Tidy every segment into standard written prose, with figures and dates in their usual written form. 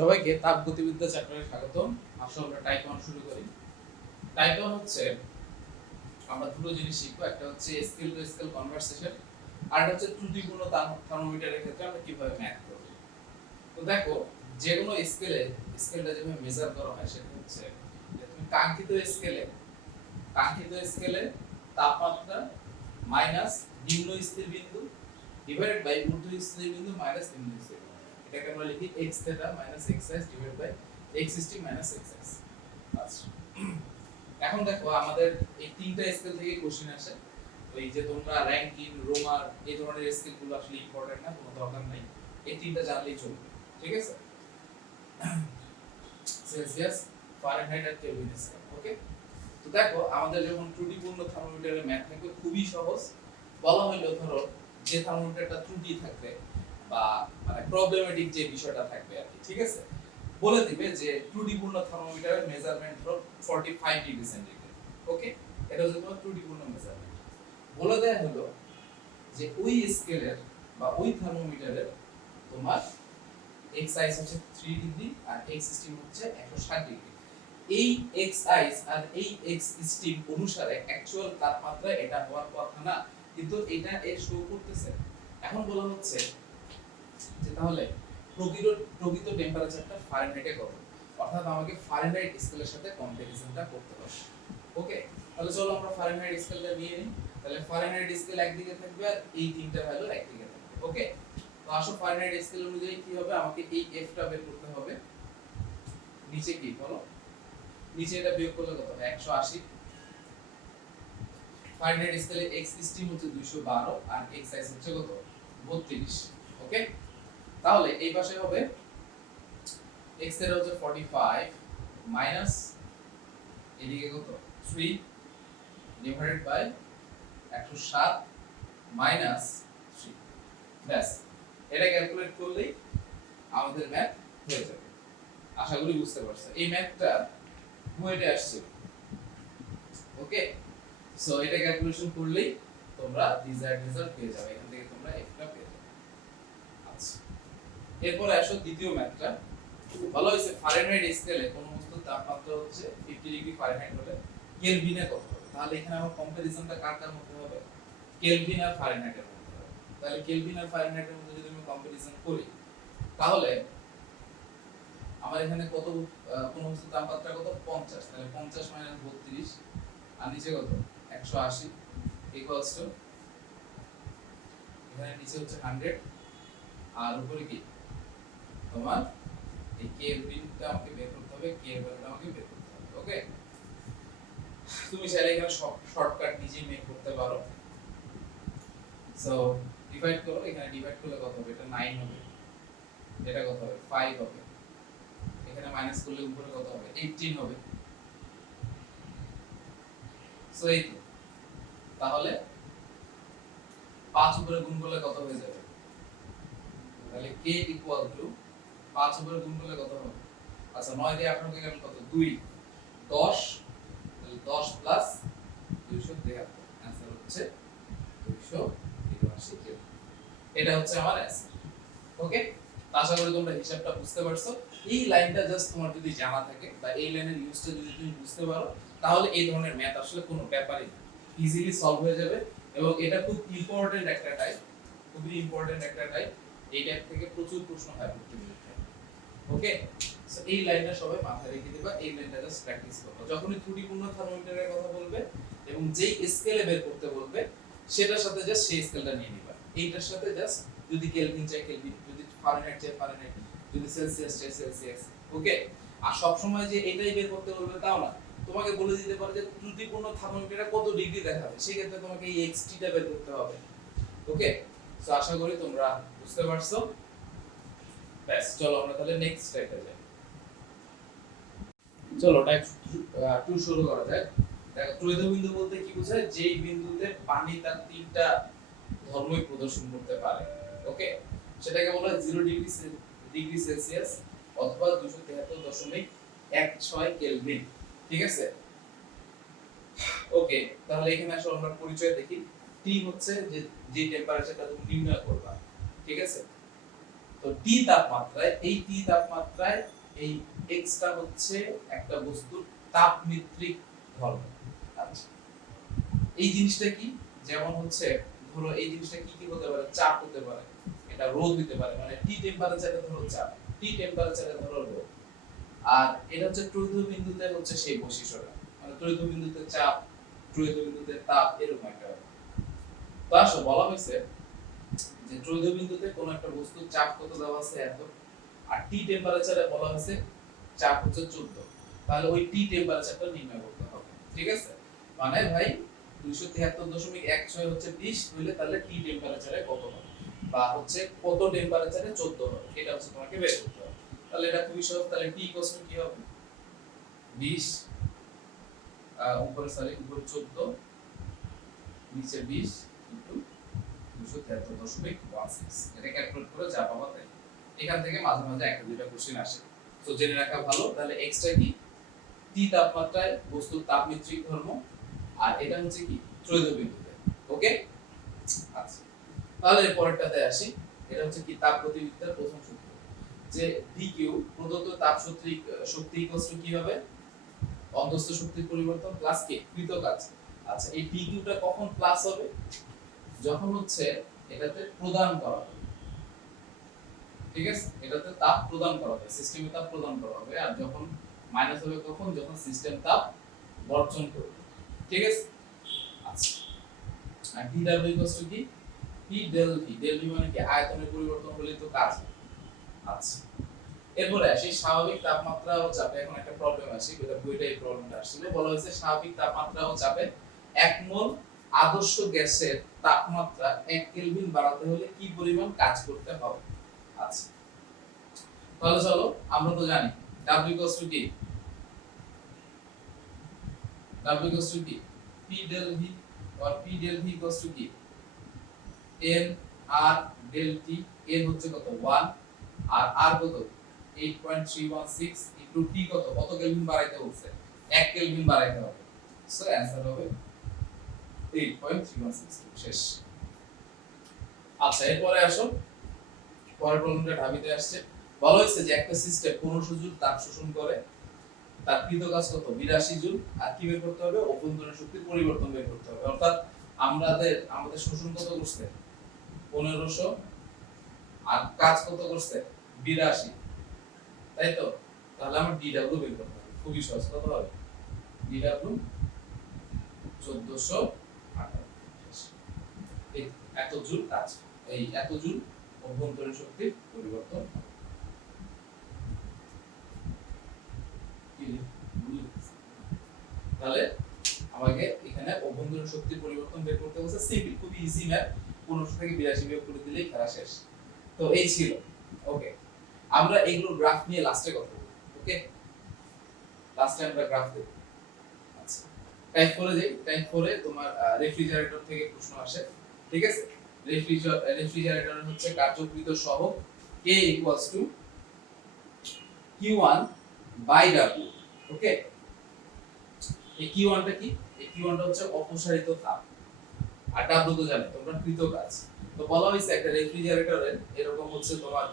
সবাইকে তাপগতিবিদ্যা চ্যাপ্টারে স্বাগতম। আসলে আমরা টাইপ 1 শুরু করি। টাইপ 1 হচ্ছে আমরা দুটো জিনিস শিখবো, একটা হচ্ছে স্কেল টু স্কেল কনভারসেশন, আর একটা হচ্ছে ত্রুটিপূর্ণ থার্মোমিটারের ক্ষেত্রে আমরা কিভাবে ম্যাথ করব। তো দেখো, যে কোনো স্কেলটা যেভাবে মেজার করা হয় সেটা হচ্ছে যে তুমি কাঙ্ক্ষিত স্কেলে তাপমাত্রা মাইনাস নিম্ন স্থির বিন্দু ডিভাইডেড বাই ঊর্ধ্ব স্থির বিন্দু মাইনাস নিম্ন স্থির বিন্দু। এটাকে আমরা লিখি x theta minus xs divided by x steam minus xx। আচ্ছা, এখন দেখো আমাদের এই তিনটা স্কেল থেকে কোশ্চেন আসে। ওই যে তোমরা র‍্যাঙ্কিন, রোমার এই ধরনের স্কেলগুলো আসলে ইম্পর্টেন্ট না, কোনো দরকার নাই, এই তিনটা জানলেই চলবে। ঠিক আছে, সেলসিয়াস, ফারেনহাইট আর কেলভিন স্কেল। ওকে, তো দেখো আমাদের যখন ত্রুটিপূর্ণ থার্মোমিটারের ম্যাথ থাকবে খুবই সহজ। বলা হলো ধরো যে থার্মোমিটারটা ত্রুটি থাকবে বা মানে প্রবলেমেটিক যে বিষয়টা থাকবে আর কি, ঠিক আছে, বলে দিবে যে ত্রুটিপূর্ণ থার্মোমিটারের মেজারমেন্ট হলো 45 ডিগ্রি সেন্টিগ্রেড। ওকে, এটা হচ্ছে তোমার ত্রুটিপূর্ণ মেজারমেন্ট। বলে দেয়া হলো যে ওই স্কেলের বা ওই থার্মোমিটারের তোমার এক্স আইস হচ্ছে 3 ডিগ্রি আর এক্স স্টিম হচ্ছে 160 ডিগ্রি। এই এক্স আইস আর এই এক্স স্টিম অনুসারে অ্যাকচুয়াল তাপমাত্রা এটা হওয়ার কথা না, কিন্তু এটা এর শো করতেছে। এখন বলা হচ্ছে যে তাহলে প্রকৃত টেম্পারেচারটা ফারেনহাইটে কত, অর্থাৎ আমাকে ফারেনহাইট স্কেলের সাথে কম্পারিজনটা করতে হবে। ওকে, তাহলে চলো আমরা ফারেনহাইট স্কেলটা নিয়ে নিই। তাহলে ফারেনহাইট স্কেল একদিকে থাকবে আর এই তিনটা ভ্যালু একদিকে থাকবে। ওকে, তো আসো ফারেনহাইট স্কেল অনুযায়ী কি হবে, আমাকে এই এফটা বের করতে হবে। নিচে কি বলো, নিচে এটা বিয়োগ করলে কত হবে, 180। ফারেনহাইট স্কেলে এক্স স্টিম হচ্ছে 212 আর এক্স আইস হচ্ছে কত, 32। ওকে, তাহলে এই পাশে হবে x এর হচ্ছে 45 মাইনাস এদিকে কত 3 ডিভাইডেড বাই 107 মাইনাস 3। ব্যাস, এটা ক্যালকুলেট করলেই আমাদের ম্যাথ হয়ে যাবে। আশা করি বুঝতে পারছো। এই ম্যাথটা বুয়েটে আসছে। ওকে, সো এটা ক্যালকুলেশন করলেই তোমরা ডিজায়ার্ড রেজাল্ট পেয়ে যাবে। এখান থেকে তোমরা একটা পেয়ে যাবে। আচ্ছা, এরপর আসো দ্বিতীয় ম্যাথটা। ভালো হয়েছে, ফারেনহাইট স্কেলে কোন বস্তুর তাপমাত্রা হচ্ছে 50 ডিগ্রি ফারেনহাইট হলে কেলভিনে কত হবে। তাহলে এখানে আমার কম্পারিজনটা কার কার মধ্যে হবে, কেলভিন আর ফারেনহাইটের মধ্যে হবে। তাহলে কেলভিন আর ফারেনহাইটের মধ্যে যদি আমি কম্পারিজন করি, তাহলে আমার এখানে কত, কোন বস্তুর তাপমাত্রা কত 50, তাহলে 50 মাইনাস 32 আর নিচে কত 180 ইকুয়ালস টু, এখানে নিচে হচ্ছে 100 আর উপরে কি তোমার এই কেলভিনটা আমাকে বের করতে হবে, কে এর ভ্যালুটা আমাকে বের করতে হবে। ওকে, তুমি চাইলে এখানে শর্টকাট নিজেই মেক করতে পারো। সো ডিভাইড করো, এখানে ডিভাইড করলে কত হবে, এটা 9 হবে, এটা কত হবে 5 হবে, এখানে মাইনাস করলে উপরে কত হবে 18 হবে। সো এই তো, তাহলে 5 উপরে গুণ করলে কত হয়ে যাবে, তাহলে k ইকুয়াল টু 5 উপরে গুণ করলে কত হবে, আচ্ছা 9 দিয়ে 18 কে গেল কত 2, 10, তাহলে 10 প্লাস 273, आंसर হচ্ছে 283 কেলভিন। এটা হচ্ছে আমার आंसर। ওকে, আশা করি তোমরা হিসাবটা বুঝতে পারছো। এই লাইনটা জাস্ট তোমার যদি জানা থাকে বা এই লাইনের ইউজটা যদি তুমি বুঝতে পারো, তাহলে এই ধরনের ম্যাথ আসলে কোনো ব্যাপারই না, ইজিলি সলভ হয়ে যাবে। এবং এটা খুব ইম্পর্টেন্ট একটা টাইপ, খুবই ইম্পর্টেন্ট একটা টাইপ। এই টাইপ থেকে প্রচুর প্রশ্ন হয় পরীক্ষায়। ওকে, সো এই লাইনটা সবাই মাথায় রেখে দিবা, এই লাইনটা জাস্ট প্র্যাকটিস করবে। যখনই ত্রুটিপূর্ণ থার্মোমিটারের কথা বলবে এবং যেই স্কেলে বের করতে বলবে সেটার সাথে জাস্ট সেই স্কেলটা নিয়ে নিবা। এইটার সাথে জাস্ট যদি কেলভিন চাই কেলভিন, যদি ফারেনহাইট চাই ফারেনহাইট, যদি সেলসিয়াস চাই সেলসিয়াস। ওকে, আর সব সময় যে এটাই বের করতে বলবে তাও না, তোমাকে বলে দিতে পারে যে ত্রুটিপূর্ণ থার্মোমিটারে কত ডিগ্রি দেখাবে, সেই ক্ষেত্রে তোমাকে এই এক্সটিটা বের করতে হবে। ওকে, সো আশা করি তোমরা বুঝতে পারছো। ব্যাস, চলো আমরা তাহলে নেক্সট স্টেপে যাই। চলো টাইপ 2 শুরু করা যাক। দেখো, ত্রৈধ বিন্দু বলতে কি বোঝায়, যেই বিন্দুতে পানি তার তিনটা ধর্মই প্রদর্শন করতে পারে। ওকে, সেটাকে বলা হয় 0 ডিগ্রি সেলসিয়াস অথবা 273.16 কেলভিন। ঠিক আছে, ওকে, তাহলে এখানে আসলে আমরা পরিচয় দেখি। টি হচ্ছে যে টেম্পারেচারটা তুমি নির্ণয় করবা। ঠিক আছে, তো টি তাপমাত্রায় এই এক্সটা হচ্ছে একটা বস্তুর তাপমাত্রিক ধর্ম। আচ্ছা, এই জিনিসটা কি? যেমন হচ্ছে ধরো এই জিনিসটা কি কি হতে পারে? চাপ হতে পারে, এটা রোদ হতে পারে, মানে টি টেম্পারেচারে ধরো চাপ, টি টেম্পারেচারে ধরো রোদ। আর এটা হচ্ছে ত্রৈধ বিন্দুতে হচ্ছে সেই বৈশিষ্ট্যটা, মানে ত্রৈধ বিন্দুতে চাপ, ত্রৈধ বিন্দুতে তাপ, এরকম একটা ব্যাপার। তো আসলে বলা হয়েছে যে ত্রৈধ বিন্দুতে কোন একটা বস্তুর চাপ কত দেওয়া আছে এত, আর টি টেম্পারেচারে বলা হয়েছে চাপ হচ্ছে 14। তাহলে ওই টি টেম্পারেচারটা নির্ণয় করতে হবে, ঠিক আছে? মানে ভাই 273.16 হচ্ছে 20 হইলে তাহলে টি টেম্পারেচারে কত হবে, বা হচ্ছে কত টেম্পারেচারে 14 হবে, এটা হচ্ছে তোমাকে বের করতে হবে। তাহলে এটা খুবই সহজ। তাহলে টি ইকুয়ালস টু কি হবে? 20 উপরে 14, নিচে 20 ইনটু 273.16। এটা ক্যালকুলেট করে যা পাবা তাই। এখান থেকে মাঝে মাঝে একটা দুইটা কোশ্চেন আসে, তো জেনে রাখা ভালো। তাহলে এক্সটা কি? টি তাপমাত্রায় বস্তুর তাপমাত্রিক ধর্ম, আর এটা হচ্ছে কি? ত্রৈধ বিন্দুতে। ওকে, আচ্ছা, তাহলে পরেরটাতে আসি। এটা হচ্ছে কি? তাপগতিবিদ্যার প্রথম সূত্র, যে dq প্রদত্ত তাপ শক্তি ইকুয়ালস টু কি হবে? অন্তঃস্থ শক্তির পরিবর্তন প্লাস কে কৃত কাজ। আচ্ছা, এই dq টা কখন প্লাস হবে? যখন হচ্ছে এটাতে প্রদান করা হবে, ঠিক আছে? এটাতে তাপ প্রদান করা হবে, সিস্টেমে তাপ প্রদান করা হবে। আর যখন মাইনাস হবে কখন? যখন সিস্টেম তাপ বর্জন করবে, ঠিক আছে? আচ্ছা, আর dw ইকুয়ালস টু কি? p del v, del v মানে কি? আয়তনের পরিবর্তন হলে তো কাজ। আচ্ছা, এরপরে আসি স্বাভাবিক তাপমাত্রা ও চাপে। এখন একটা প্রবলেম আসে, এটা বইটাই প্রবলেমটা আসলে বলা হয়েছে স্বাভাবিক তাপমাত্রা ও চাপে 1 মোল আদর্শ গ্যাসের তাপমাত্রা 1 কেলভিন বাড়াতে হলে কি পরিমাণ কাজ করতে হবে। আচ্ছা, তাহলে চলো আমরা তো জানি W equals to কি? W equals to কি? P del V, or P del V equals to কি? N R del T। N হচ্ছে কত? 1, আর R কত? 8.316 ইনটু T কত? কত কেলভিন বাড়াইতে বলছে? 1 কেলভিন বাড়াইতে হবে। সো অ্যানসার হবে 8.316। শেষ। আচ্ছা, এরপরে আসো পরের প্রবলেমটা ঢাবিতে আসছে। বলা হয়েছে যে একটা সিস্টেম 1500 জুল তাপ শোষণ করে, তার কৃত কাজ কত? 82 জুল। আর কি বের করতে হবে? অভ্যন্তরীণ শক্তির পরিবর্তন বের করতে হবে। অর্থাৎ আমাদের শোষণ কত করছে? 1500, আর কাজ কত করছে? 82, তাই তো? তাহলে আমার DW বের করতে হবে। খুবই সহজ। কত হবে? DW 1458। এই এত জুল কাজ, এই এত জুল অভ্যন্তরীণ শক্তির পরিবর্তন। তাহলে আমাকে এখানে অভ্যন্তরীণ শক্তির পরিবর্তন বের করতে বলছে। সিম্পল, খুবই ইজি ম্যাথ। 1500 থেকে 82 বিয়োগ করে দিলেই খেলা শেষ। তো এই ছিল। ওকে, আমরা এগুলো গ্রাফ নিয়ে লাস্টে কথা বলবো। ওকে, লাস্টে আমরা গ্রাফ দেব। আচ্ছা, টাইপ করে দেই। টাইপ করে তোমার রেফ্রিজারেটর থেকে প্রশ্ন আসে, ঠিক আছে? রেফ্রিজারেটর হচ্ছে কার্যকৃত সহগ K equals to Q1 by W। ওকে, এই Q1 টা কি? এই Q1 টা হচ্ছে অপসারিত তাপ, আর W তো জানো তোমরা কৃত কাজ। তো বলা হয়েছে একটা রেফ্রিজারেটরের এরকম হচ্ছে তোমার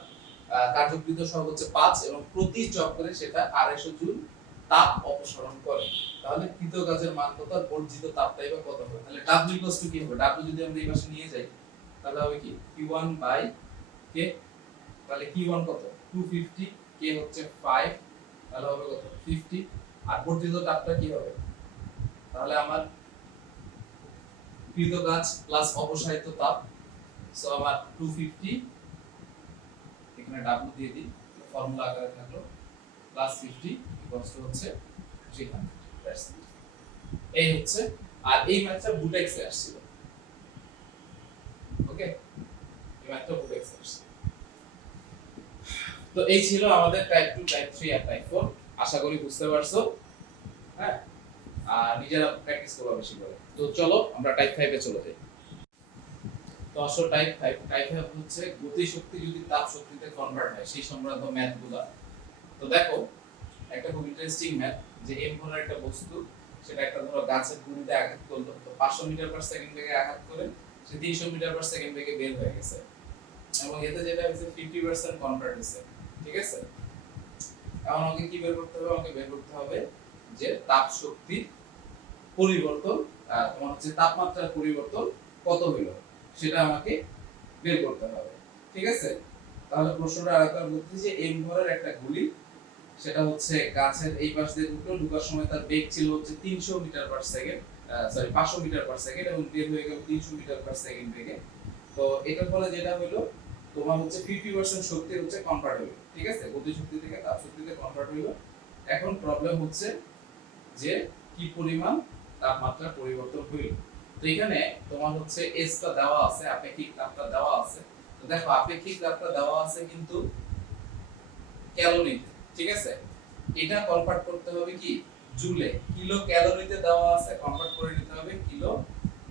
কার্যকৃত সহগ হচ্ছে 5, এবং প্রতি চক্রে সেটা 250 জুল তাপ অপসারণ করে। তাহলে কৃত কাজের মান কত, আর বর্জিত তাপটাই বা কত হবে? তাহলে W ইকুয়ালস টু কি হবে? W যদি আমরা এই পাশে নিয়ে যাই তাহলে হবে কি? Q1 by K। তাহলে Q1 কত? 250, K হচ্ছে 5, তাহলে হবে কত? 50। আর বর্জিত তাপটা কি হবে? তাহলে আমার কৃত কাজ প্লাস অপসারিত তাপ, সো আমার 250, এখানে W দিয়ে দিই, ফর্মুলা আকারে থাকলো, প্লাস 50 ইকুয়ালস টু হচ্ছে 300। এই হচ্ছে। আর এই ম্যাথটা বুটেক্সে আসছিল। ওকে, এই ম্যাথটা বুটেক্সে আসছিল। তো এই ছিল আমাদের টাইপ 2, টাইপ 3 আর টাইপ 4। আশা করি বুঝতে পারছো। হ্যাঁ, আর নিজেরা প্র্যাকটিস করবা বেশি করে। তো চলো আমরা টাইপ 5 এ চলে যাই। তো আসলে টাইপ 5 হচ্ছে গতি শক্তি যদি তাপ শক্তিতে কনভার্ট হয় সেই সংক্রান্ত ম্যাথগুলো। তো দেখো একটা খুব ইন্টারেস্টিং ম্যাথ, যে এম ধরনের একটা বস্তু, সেটা একটা ধরো গাছের গুঁড়িতে আঘাত করলো, তো 500 মিটার পার সেকেন্ড বেগে আঘাত করে সে 300 মিটার পার সেকেন্ড বেগে বের হয়ে গেছে। এবং এতে যেটা হচ্ছে 50% কনভার্ট হচ্ছে, ঠিক আছে। এখন আমাকে কি বের করতে হবে, আমাকে বের করতে হবে যে তাপ শক্তির পরিবর্তন, তোমার হচ্ছে তাপমাত্রার পরিবর্তন কত হইল সেটা আমাকে বের করতে হবে, ঠিক আছে। তাহলে প্রশ্নটা আরেকবার বলতেছি যে এম ভরের একটা গুলি, সেটা হচ্ছে গাছের এই পাশ দিয়ে ঢুকলো, ঢুকার সময় তার বেগ ছিল হচ্ছে 300 meter per second, sorry 500 meter per second, এবং বের হয়ে গেল 300 মিটার পার সেকেন্ড বেগে। তো এটার ফলে যেটা হলো তোমার হচ্ছে 50% শক্তি হচ্ছে কনভার্ট হলো, ঠিক আছে, গতি শক্তি থেকে তাপ শক্তিতে কনভার্ট হলো। এখন প্রবলেম হচ্ছে যে কি পরিমাণ তাপমাত্রা পরিবর্তন হইল। তো এখানে তোমার হচ্ছে এস টা দেওয়া আছে, আপেক্ষিক তাপটা দেওয়া আছে। তো দেখো আপেক্ষিক তাপটা দেওয়া আছে কিন্তু ক্যালোরিতে, ঠিক আছে। এটা কনভার্ট করতে হবে কি জুলে, কিলো ক্যালোরিতে দেওয়া আছে, কনভার্ট করে নিতে হবে কিলো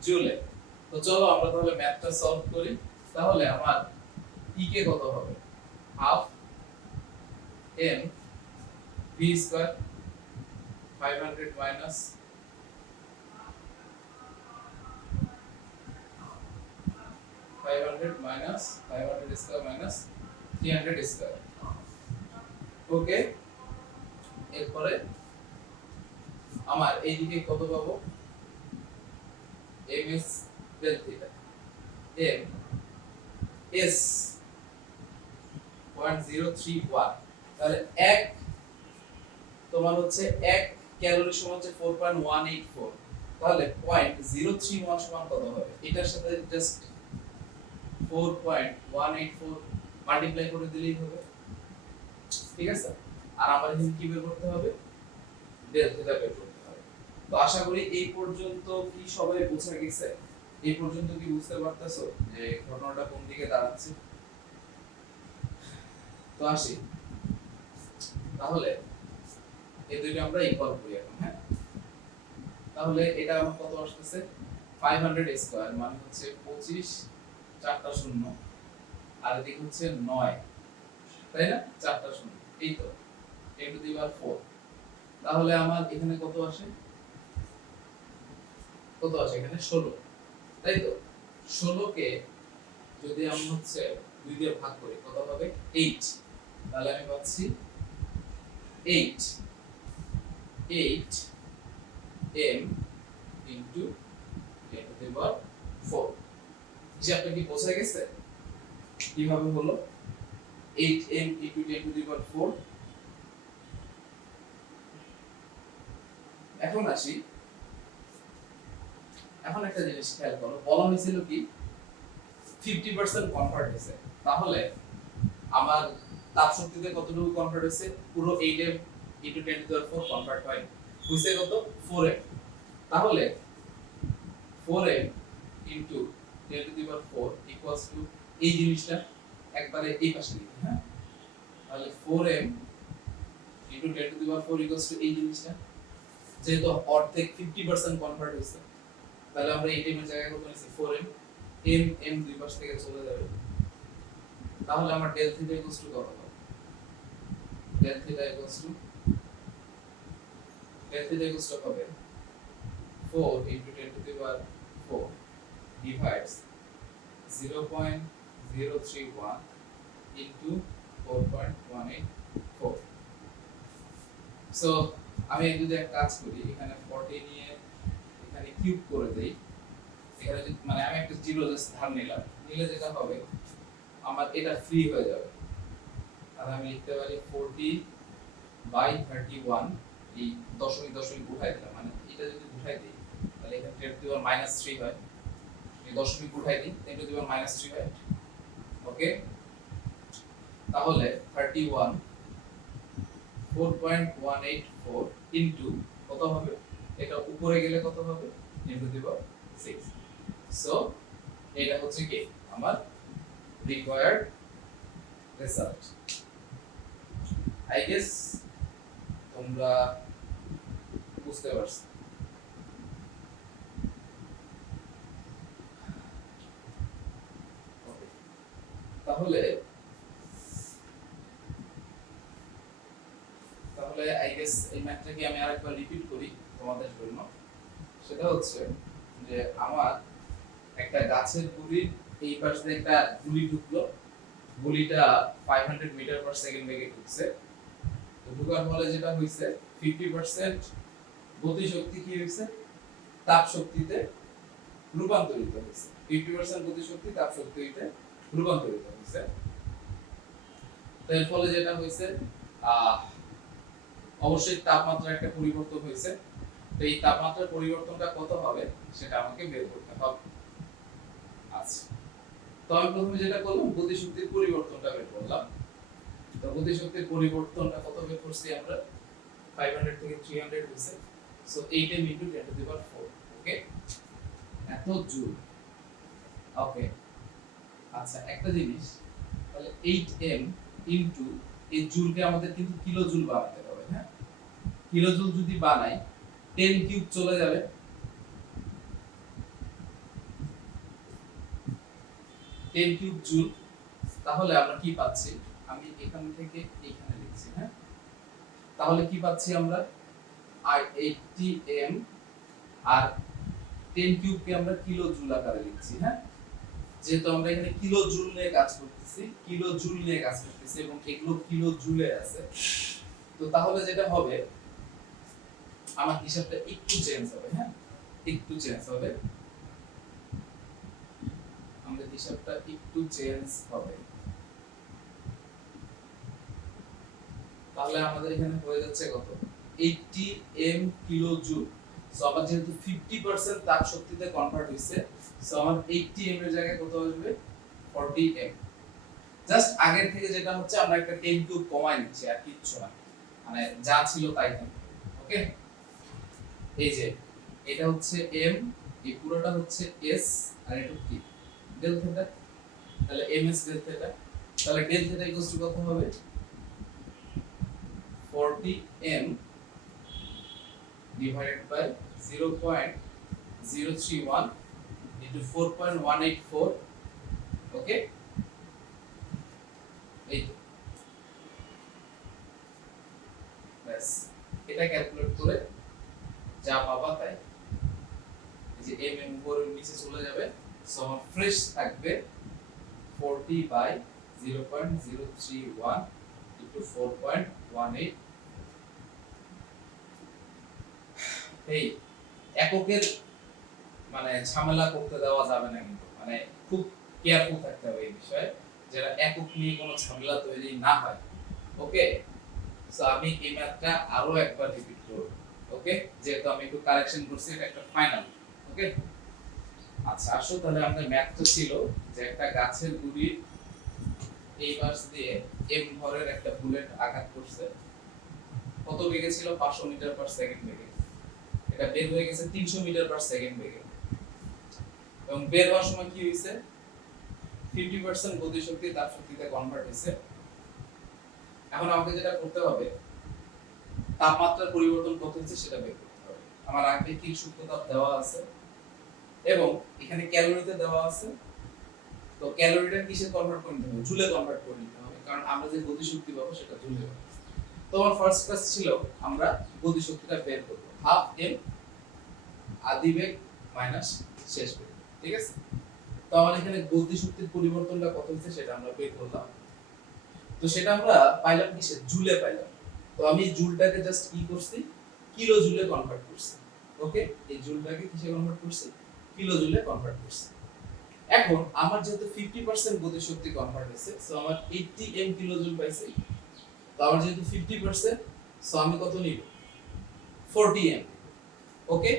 জুলে। তো চলো আমরা তাহলে ম্যাথটা সলভ করি। তাহলে আমার ই কে কত হবে, half M V square 500 minus 500 minus 500 square minus 300 square. Okay, এরপরে আমার এইদিকে কত পাবো, M S del theta, M S 0.031, তাহলে এক তোমার হচ্ছে 1 ক্যালোরি সমান হচ্ছে 4.184, তাহলে 0.031 সমান কত হবে, এটার সাথে জাস্ট 4.184 মাল্টিপ্লাই করে দিলেই হবে, ঠিক আছে। আর আমার এখানে কি বের করতে হবে, ডেল থিটা বের করতে হবে। তো আশা করি এই পর্যন্ত কি সবাই বুঝে গেছে, এই পর্যন্ত কি বুঝতে পারতেছো যে ঘটনাটা কোন দিকে দাঁড়াচ্ছে। তো আসি তাহলে এই দুইটা আমরা ইকুয়াল করি এখন, হ্যাঁ। তাহলে এটা আমার কত আসছে, 500 স্কয়ার মানে হচ্ছে 25 চারটা শূন্য, আর এদিকে হচ্ছে 9, তাই না, চারটা শূন্য, এই তো 10 টু দি পাওয়ার 4। তাহলে আমার এখানে কত আসে, কত আসে এখানে 16, তাই তো। 16 কে যদি আমি হচ্ছে 2 দিয়ে ভাগ করি কত হবে, 8, তাহলে আমি পাচ্ছি 8 m ইনটু 10 টু দি পাওয়ার 4। হিসাবটা কি বোঝা গেছে কিভাবে হলো, 8m ইনটু 10 টু দি পাওয়ার 4। এখন আসি, এখন একটা জিনিস খেয়াল করো, বলা হয়েছিল কি 50% কনভার্ট হয়েছে, তাহলে আমার তাপ শক্তিতে কতটুকু কনভার্ট হয়েছে, পুরো 8m into 10 to the power 4 convert হয়, হইছে কত 4m। তাহলে 4m into 10 to the power 4 equals to এই জিনিসটা একবারে এই পাশে লিখি, হ্যাঁ। তাহলে 4m into 10 to the power 4 equals to এই জিনিসটা, যেহেতু অর্ধেক 50% কনভার্ট হয়েছে, তাহলে আমরা 8m এর জায়গায় কত নিছি 4m, m দুই পাশ থেকে চলে যাবে। তাহলে আমার ডেল থিটা ইকুয়ালস টু কত হবে, ডেল থিটা ইকুয়ালস টু হবে 4 into 10 to the power 4 divides 0.031 into 4.184। So আমি যদি এক কাজ করি, এখানে 40 নিয়ে এখানে কিউব করে দেই, এখানে মানে আমি একটা জিরো জাস্ট ধার নিলাম, নিলে যেটা হবে আমার এটা ফ্রি হয়ে যাবে, আর আমি লিখতে পারি 40/31, এই দশমিক দশমিক উঠাই দিলাম, মানে এটা যদি উঠাই দিই তাহলে এখানে 10 টু দি পাওয়ার -3 হয়, এই দশমিক উঠাই দিই 10 টু দি পাওয়ার -3 হয়। ওকে, তাহলে 31 4.184 ইনটু কত হবে, এটা উপরে গেলে কত হবে 10 টু দি পাওয়ার 6। সো এটা হচ্ছে কি আমার রিকোয়ার্ড রেজাল্ট। আই গেস তোমরা বুঝতে পারছো। তাহলে আই গেস এই ম্যাথটাকে আমি আরেকবার রিপিট করি তোমাদের জন্য। সেটা হচ্ছে যে আমার একটা গাছের গুলির এই পাশে একটা গুলি ঢুকলো, গুলিটা 500 মিটার পার সেকেন্ড বেগে ঢুকছে। তো ঢোকার ফলে যেটা হইছে 50% গতিশক্তি কি হইছে তাপ শক্তিতে রূপান্তরিত হইছে। 50% গতিশক্তি তাপ শক্তিতে রূপান্তরিত হইছে। তো এর ফলে যেটা হইছে অবশ্যই তাপমাত্রার একটা পরিবর্তন হইছে। তো এই তাপমাত্রার পরিবর্তনটা কত হবে সেটা আমাকে বের করতে হবে। আচ্ছা, তো আমি প্রথমে যেটা করলাম গতিশক্তির পরিবর্তনটা বের করলাম। তো গতিশক্তির পরিবর্তনটা কত বের করছি আমরা 500 থেকে 300 হইছে। সো 8m * 10⁴, ওকে, এত জুল। ওকে, আচ্ছা একটা জিনিস, তাহলে 8m ইনটু এই জুলকে আমাদের কিন্তু কিলো জুল বানাতে হবে। হ্যাঁ, কিলো জুল যদি বানাই 10 কিউব চলে যাবে, 10 কিউব জুল। তাহলে আমরা কি পাচ্ছি, আমি এখান থেকে এখানে লিখছি। হ্যাঁ, তাহলে কি পাচ্ছি আমরা, আর 80m আর 10 কিউব কে আমরা কিলো জুল আকারে লিখছি। হ্যাঁ, যেহেতু আমরা এখানে কিলো জুল নিয়ে কাজ করতেছি, কিলো জুল নিয়ে কাজ করতেছি এবং এগুলো কিলো জুলে আছে। তো তাহলে যেটা হবে, আমার হিসাবটা একটু চেঞ্জ হবে। হ্যাঁ, একটু চেঞ্জ হবে, আমাদের হিসাবটা একটু চেঞ্জ হবে। তাহলে আমাদের এখানে হয়ে যাচ্ছে কত, 80m কিলো জুল। সো আমার যেহেতু 50% তাপ শক্তিতে কনভার্ট হইছে, সো আমার 80m এর জায়গায় কত আসবে, 40m। জাস্ট আগের থেকে যেটা হচ্ছে আমরা একটা 10 কিউব কমাই নিচ্ছি, আর কিচ্ছু না, মানে যা ছিল তাই থাকবে। ওকে, এই যে এটা হচ্ছে m, এই পুরোটা হচ্ছে s, আর এটা কি ডেল থিটা। তাহলে ms ডেল থিটা, তাহলে ডেল থিটা ইকুয়াল টু কত হবে, 40m divided by 0.031 into 4.184, ওকে। এই বাস, এটা ক্যালকুলেট করে যা পাবা তাই, এই যে m এর উপরের নিচে চলে যাবে। সো আমার ফ্রেশ থাকবে 40 বাই 0.031 into 4.18। এই এককের মানে ঝামেলা করতে দেওয়া যাবে না, কিন্তু মানে খুব কেয়ারফুল থাকতে হবে এই বিষয়ে, যেটা একক নিয়ে কোনো ঝামেলা তৈরি না হয়। ওকে, সো আমি এই ম্যাথটা আরো একবার রিপিট করব। ওকে, যেহেতু আমি একটু কারেকশন করছি, এটা একটা ফাইনাল। ওকে, আচ্ছা আসো তাহলে আমাদের ম্যাথটা ছিল যে একটা গাছের গুড়ির এই পাশ দিয়ে m ভরের একটা বুলেট আঘাত করছে। কত বেগে ছিল, 500 মিটার পার সেকেন্ড বেগে। এটা বের হয়ে গেছে 300 মিটার পার সেকেন্ড বেগে, এবং বের হওয়ার সময় কি হইছে, 50% গতিশক্তি তাপ শক্তিতে কনভার্ট হইছে। এখন আমাকে যেটা করতে হবে, তাপমাত্রার পরিবর্তন কত হচ্ছে সেটা বের করতে হবে। আমার আপেক্ষিক সূক্ষ্ম তাপ দেওয়া আছে এবং এখানে ক্যালোরিতে দেওয়া আছে। তো ক্যালোরিটা কিসে কনভার্ট করে নিতে হবে, জুলে কনভার্ট করে নিতে হবে, কারণ আমরা যে গতিশক্তি পাবো সেটা জুলে পাবো। তো আমার ফার্স্ট ক্লাস ছিল আমরা গতিশক্তিটা বের করব, হাফ m আদি বেগ মাইনাস শেষ বেগ। ঠিক আছে, তো আমার এখানে গতিশক্তির পরিবর্তনটা কত হচ্ছে সেটা আমরা বের করলাম। তো সেটা আমরা পাইলাম কিসে, জুলে পাইলাম। তো আমি জুলটাকে জাস্ট কি করছি, কিলো জুলে কনভার্ট করছি। ওকে, এই জুলটাকে কিসে কনভার্ট করছি, কিলো জুলে কনভার্ট করছি। এখন আমার যেহেতু 50% গতিশক্তি কনভার্ট হয়েছে, সো আমার 80m কিলো জুল পাইছি। তো আমার যেহেতু 50%, সো আমি কত নিব, 40m। ওকে,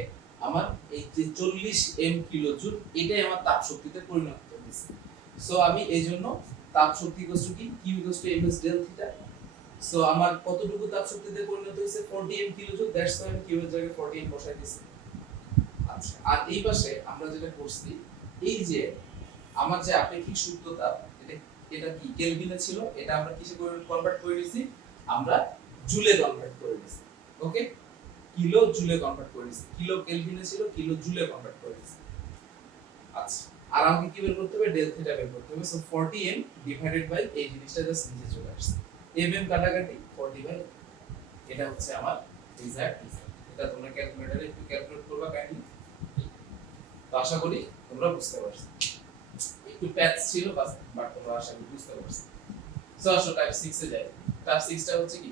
আমার এই যে 40m কিলো জুল, এটাই আমার তাপ শক্তিতে পরিণত হয়েছে। সো আমি এইজন্য তাপ শক্তি ইকুয়াল কি, Q equal to ms del theta. So আমার কতটুকু তাপ শক্তিতে পরিণত হয়েছে, 40m kilo joule. That's why আমি Q এর জায়গায় 40m বসাই দিয়েছি। আচ্ছা, আর এই পাশে আমরা যেটা করছি, এই যে আমার যে আপেক্ষিক সূক্ষ্ম তাপ, এটা কি কেলভিনে ছিল, এটা আমরা কিসে কনভার্ট করে দিয়েছি, আমরা জুলে কনভার্ট করে দিয়েছি। ওকে, কিলো জুলে কনভার্ট করে দিয়েছি, কিলো কেলভিনে ছিল, কিলো জুলে কনভার্ট করে দিয়েছি। আচ্ছা, আর আমাকে কি বের করতে হবে, ডেল থিটা বের করতে হবে। সো 40m ডিভাইডেড বাই এই জিনিসটা জাস্ট নিচে চলে আসছে, mm কাটাকাটি 40 বাই, এটা হচ্ছে আমার এক্সাক্ট রিজাল্ট। এটা তোমরা ক্যালকুলেটরে একটু ক্যালকুলেট করবা কাইন্ডলি। তো আশা করি তোমরা বুঝতে পারছো। একটু প্যাচ ছিল বাট তোমরা আশা করি বুঝতে পারছো। সো আসো টাইপ 6 এ যাই। টাইপ 6 টা হচ্ছে কি,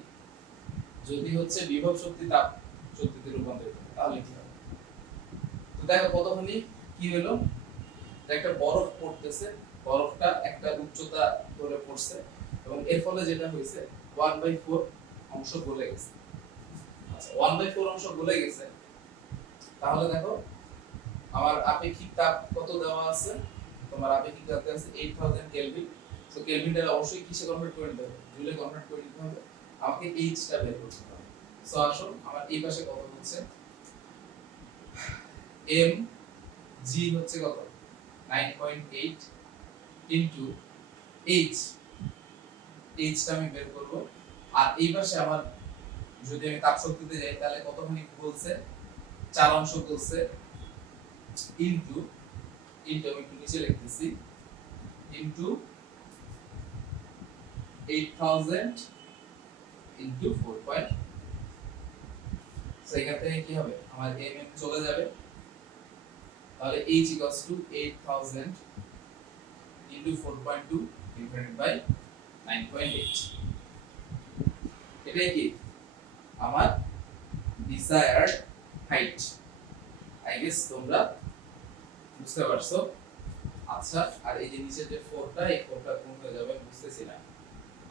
যদি হচ্ছে বিভব শক্তি তাপ শক্তিতে রূপান্তরিত হয় তাহলে কি হবে। তো দেখো কতখানি কি হলো, একটা বরফ পড়তেছে, বরফটা একটা উচ্চতা ধরে পড়ছে এবং এর ফলে যেটা হয়েছে 1/4 অংশ গলে গেছে। আচ্ছা 1/4 অংশ গলে গেছে, তাহলে দেখো আমার আপেক্ষিক তাপ কত দেওয়া আছে, তোমার আপেক্ষিক তাপ আছে 8000 কেলভিন। সো কেলভিনটা অবশ্যই কিসে কনভার্ট করে নিতে হবে, জুলে কনভার্ট করে নিতে হবে, আমাকে এইচ টা বের করতে হবে। সো আসো আমার এই পাশে কত হচ্ছে, এম জি হচ্ছে কত 9.8 ইনটু এইচ, এইচ টা আমি বের করব। আর এই পাশে আমার যদি আমি তাপ শক্তিতে যাই তাহলে কতখানি বলছে, 4 অংশ বলছে, ইনটু ইনটু আমি একটু নিচে লিখতেছি, ইনটু 8000 ইনটু 4. সো এখান থেকে কি হবে, আমার এম চলে যাবে, তাহলে h equals to 8000 into 4.2 divided by 9.8, এটাই কি আমার desired height। আই গেস তোমরা বুঝতে পারছো। আচ্ছা আর এই যে নিচে যে 4টা, এই 4টা কোন হয়ে যাবে বুঝতেছি না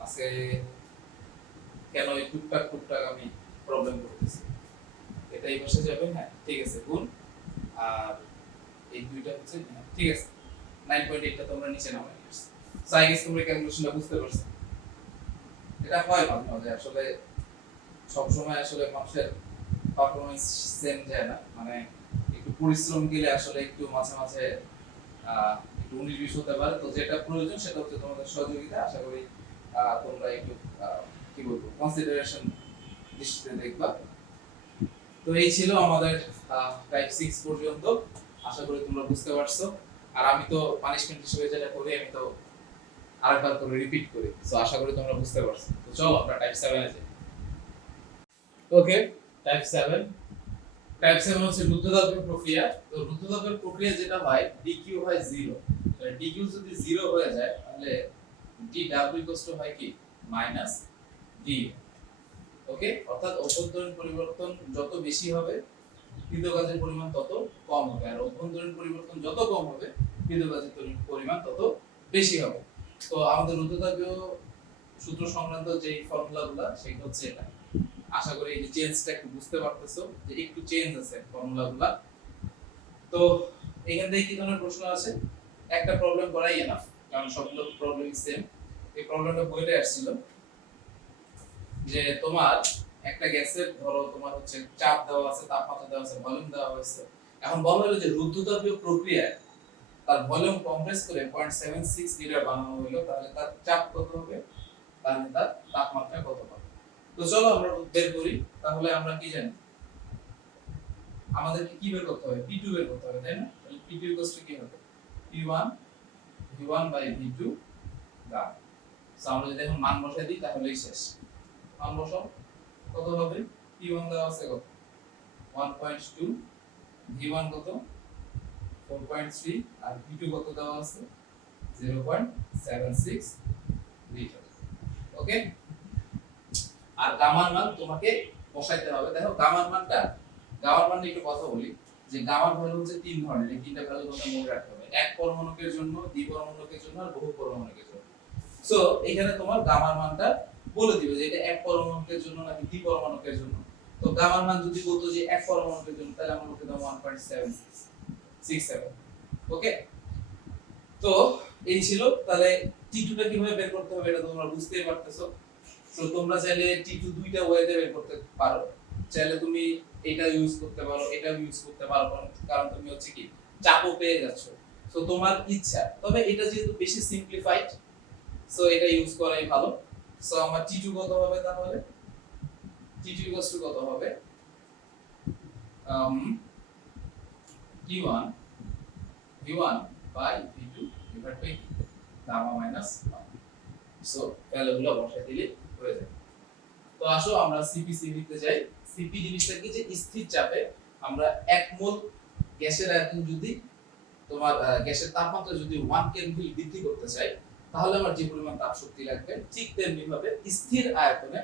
আজকে কেন এই টুকটাক আমি প্রবলেম করতেছি। এটা এই পাশে যাবে, হ্যাঁ ঠিক আছে গুণ, আর এই দুইটা হচ্ছে হ্যাঁ ঠিক আছে 9.8 টা তোমরা নিচে নামাই নিয়েছো। সো আই গেস তোমরা ক্যালকুলেশনটা বুঝতে পারছো। এটা হয় মাঝে মাঝে আসলে, সব সময় আসলে মানুষের পারফরম্যান্স সেম যায় না, মানে একটু পরিশ্রম গেলে আসলে একটু মাঝে মাঝে একটু 19-20 হতে পারে। তো যেটা প্রয়োজন সেটা হচ্ছে তোমাদের সহযোগিতা, আশা করি তোমরা একটু কি বলবো কনসিডারেশন দৃষ্টিতে দেখবা। তো এই ছিল আমাদের টাইপ 6 পর্যন্ত, আশা করি তোমরা বুঝতে পারছো। আর আমি তো পানিশমেন্ট হিসেবে যেটা করি আমি তো আরেকবার করে রিপিট করি, সো আশা করি তোমরা বুঝতে পারছো। তো চলো আমরা টাইপ 7 এ যাই। ওকে টাইপ 7, টাইপ 7 হচ্ছে রুদ্ধতাপের প্রক্রিয়া। তো রুদ্ধতাপের প্রক্রিয়া যেটা হয় dq হয় 0, dq যদি 0 হয়ে যায় তাহলে dw হয় কি মাইনাস d। ওকে, অর্থাৎ অভ্যন্তরীণ পরিবর্তন যত বেশি হবে কৃতকাজের পরিমাণ তত কম হবে, আর অভ্যন্তরীণ পরিবর্তন যত কম হবে কৃতকাজের পরিমাণ তত বেশি হবে। তো আমাদের রুদ্ধতাপীয় সূত্র সংক্রান্ত যে ফর্মুলাগুলো সেটা হচ্ছে এটা। আশা করি এই যে চেঞ্জটা একটু বুঝতে পারতেছো, যে একটু চেঞ্জ আছে ফর্মুলাগুলো। তো এখান থেকে কি ধরনের প্রশ্ন আছে, একটা প্রবলেম করাই এনাফ, কারণ সবগুলো প্রবলেম সেম। এই প্রবলেমটা বইতে আসছিল যে তোমার একটা গ্যাসের ধরো তোমার হচ্ছে চাপ দেওয়া আছে, তাপমাত্রা দেওয়া আছে, ভলিউম দেওয়া হয়েছে। এখন বলা হলো যে রুদ্ধতাপীয় প্রক্রিয়ায় তার ভলিউম কম্প্রেস করে 0.76 লিটার বানানো হলো, তাহলে তার চাপ কত হবে, তাহলে তার তাপমাত্রা কত হবে। তো চলো আমরা বের করি। তাহলে আমরা কি জানি, আমাদেরকে কি বের করতে হবে, P2 বের করতে হবে, তাই না? তাহলে P2 কি হবে, P1 V1 বাই V2 দাও। সো আমরা যদি এখন মান বসাই দিই তাহলেই শেষ। মান বসাও, কত হবে, P1 দেওয়া আছে কত 1.2, V1 কত 4.3, আর V2 কত দেওয়া আছে 0.76 লিটার। ওকে, আর গামার মান তোমাকে বসাইতে হবে। দেখো গামার মানটা, গামার মান নিয়ে একটু কথা বলি, যে গামার ভ্যালু হচ্ছে তিন ধরনের, এই তিনটা ভ্যালু তোমাকে মনে রাখতে হবে, এক পরমাণুকের জন্য, দ্বিপরমাণুকের জন্য আর বহু পরমাণুকের জন্য। সো এখানে তোমার গামার মানটা বলে দিবে যে এটা এক পরমাণুকের জন্য নাকি দ্বিপরমাণুকের জন্য। তো গামার মান যদি বলতো যে এক পরমাণুকের জন্য তাহলে আমরা বলতে দাও 1.767। ওকে, তো এই ছিল। তাহলে T2 টা কিভাবে বের করতে হবে এটা তোমরা বুঝতেই পারতেছো। তো তোমরা চাইলে T2 দুইটা ওয়েতে বের করতে পারো, চাইলে তুমি এটা ইউজ করতে পারো, এটা ইউজ করতে পারো, কারণ তুমি হচ্ছে কি চাপও পেয়ে যাচ্ছ। সো তোমার ইচ্ছা, তবে এটা যেহেতু বেশি সিম্পলিফাইড সো এটা ইউজ করাই ভালো। সো আমার T2 কত হবে, তাহলে T2 কত হবে T1 V1 by V2 divided by gamma minus 1। So ভ্যালুগুলো বসাই দিলে হয়ে যাবে। তো আসো আমরা CP তে যাই। CP জিনিসটা কি, যে স্থির চাপে আমরা 1 মোল গ্যাসের আয়তন যদি তোমার গ্যাসের তাপমাত্রা যদি 1 কেলভিন বৃদ্ধি করতে চাই, তাহলে আমার যে পরিমাণ তাপ শক্তি লাগবে, ঠিক তেমনি ভাবে স্থির আয়তনে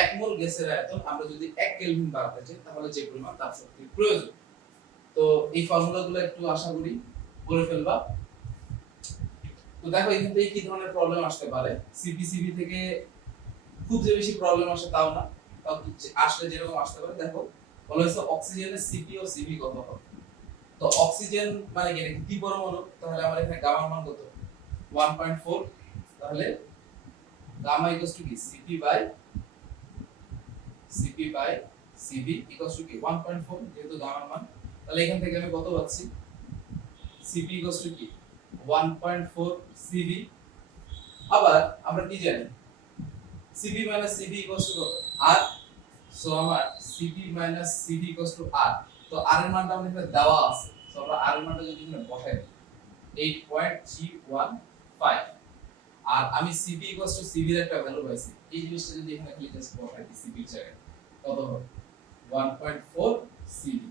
1 মোল গ্যাসের আয়তন আমরা যদি 1 কেলভিন বাড়াতে চাই, তাহলে যে পরিমাণ তাপ শক্তির প্রয়োজন। তো এই ফর্মুলাগুলো একটু আশা করি বলে ফেলবা। তো দেখো এখান থেকে কি ধরনের প্রবলেম আসতে পারে। সিপিসিবি থেকে খুব যে বেশি প্রবলেম আসে তাও না, তাও আসলে যেরকম আসতে পারে। দেখো বলা হয়েছে অক্সিজেনের সিপি ও সিভি কত হবে। তো অক্সিজেন মানে কি, কি পরমাণু, তাহলে আমার এখানে গামার মান কত 1.4, তাহলে গামা ইকুয়ালস টু কি CP by CV equals to কি 1.4, যেহেতু গামার মান, তাহলে এখান থেকে আমি কত পাচ্ছি সিপি ইকুয়ালস টু কি 1.4 সিভি। আবার আমরা কি জানি CP minus CV equals to কত আর, সো আমার CP minus CV equals to R. তো আর এর মানটা আমাদের এখানে দেওয়া আছে, সো আমরা আর এর মানটা যদি এখানে বসাই দিই 8.315, আর আমি সিপি ইকুয়ালস টু সিভি এর একটা ভ্যালু পাইছি, এই জিনিসটা যদি এখানে ক্লিক জাস্ট বসাই দিই সিপি এর জায়গায় কত হবে 1.4 সিভি।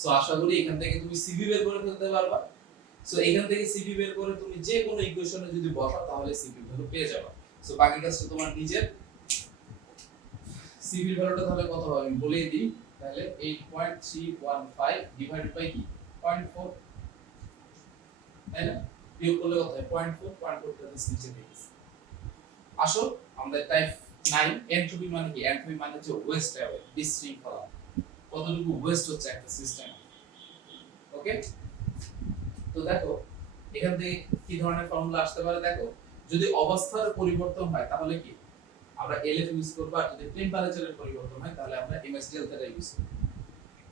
সো আশা করি এখান থেকে তুমি সিভি বের করে ফেলতে পারবা। সো এখান থেকে সিপি বের করে তুমি যে কোনো ইকুয়েশনে যদি বসাও তাহলে সিপি ভ্যালু পেয়ে যাবে। সো বাকি কাজটা তোমার নিজের। সিপি ভ্যালুটা তাহলে কত হবে আমি বলেই দিই, তাহলে 8.315 ডিভাইডেড বাই কি 0.4, তাই না? বিয়োগ করলে কত হয় 0.4 টা নিচে দিয়ে দিচ্ছি। আসো আমাদের টাইপ 9 এনট্রপি মানে কি, এনট্রপি মানে হচ্ছে ওয়েস্ট লেভেল, বিশৃঙ্খলা, কতটুকু ওয়েস্ট হচ্ছে একটা সিস্টেম। ওকে, তো দেখো এখান থেকে কি ধরনের ফর্মুলা আসতে পারে। দেখো যদি অবস্থার পরিবর্তন হয় তাহলে কি আমরা এলএফ ইউজ করব, আর যদি টেম্পারেচারের পরিবর্তন হয় তাহলে আমরা এমএস ডেল্টাটা ইউজ করব।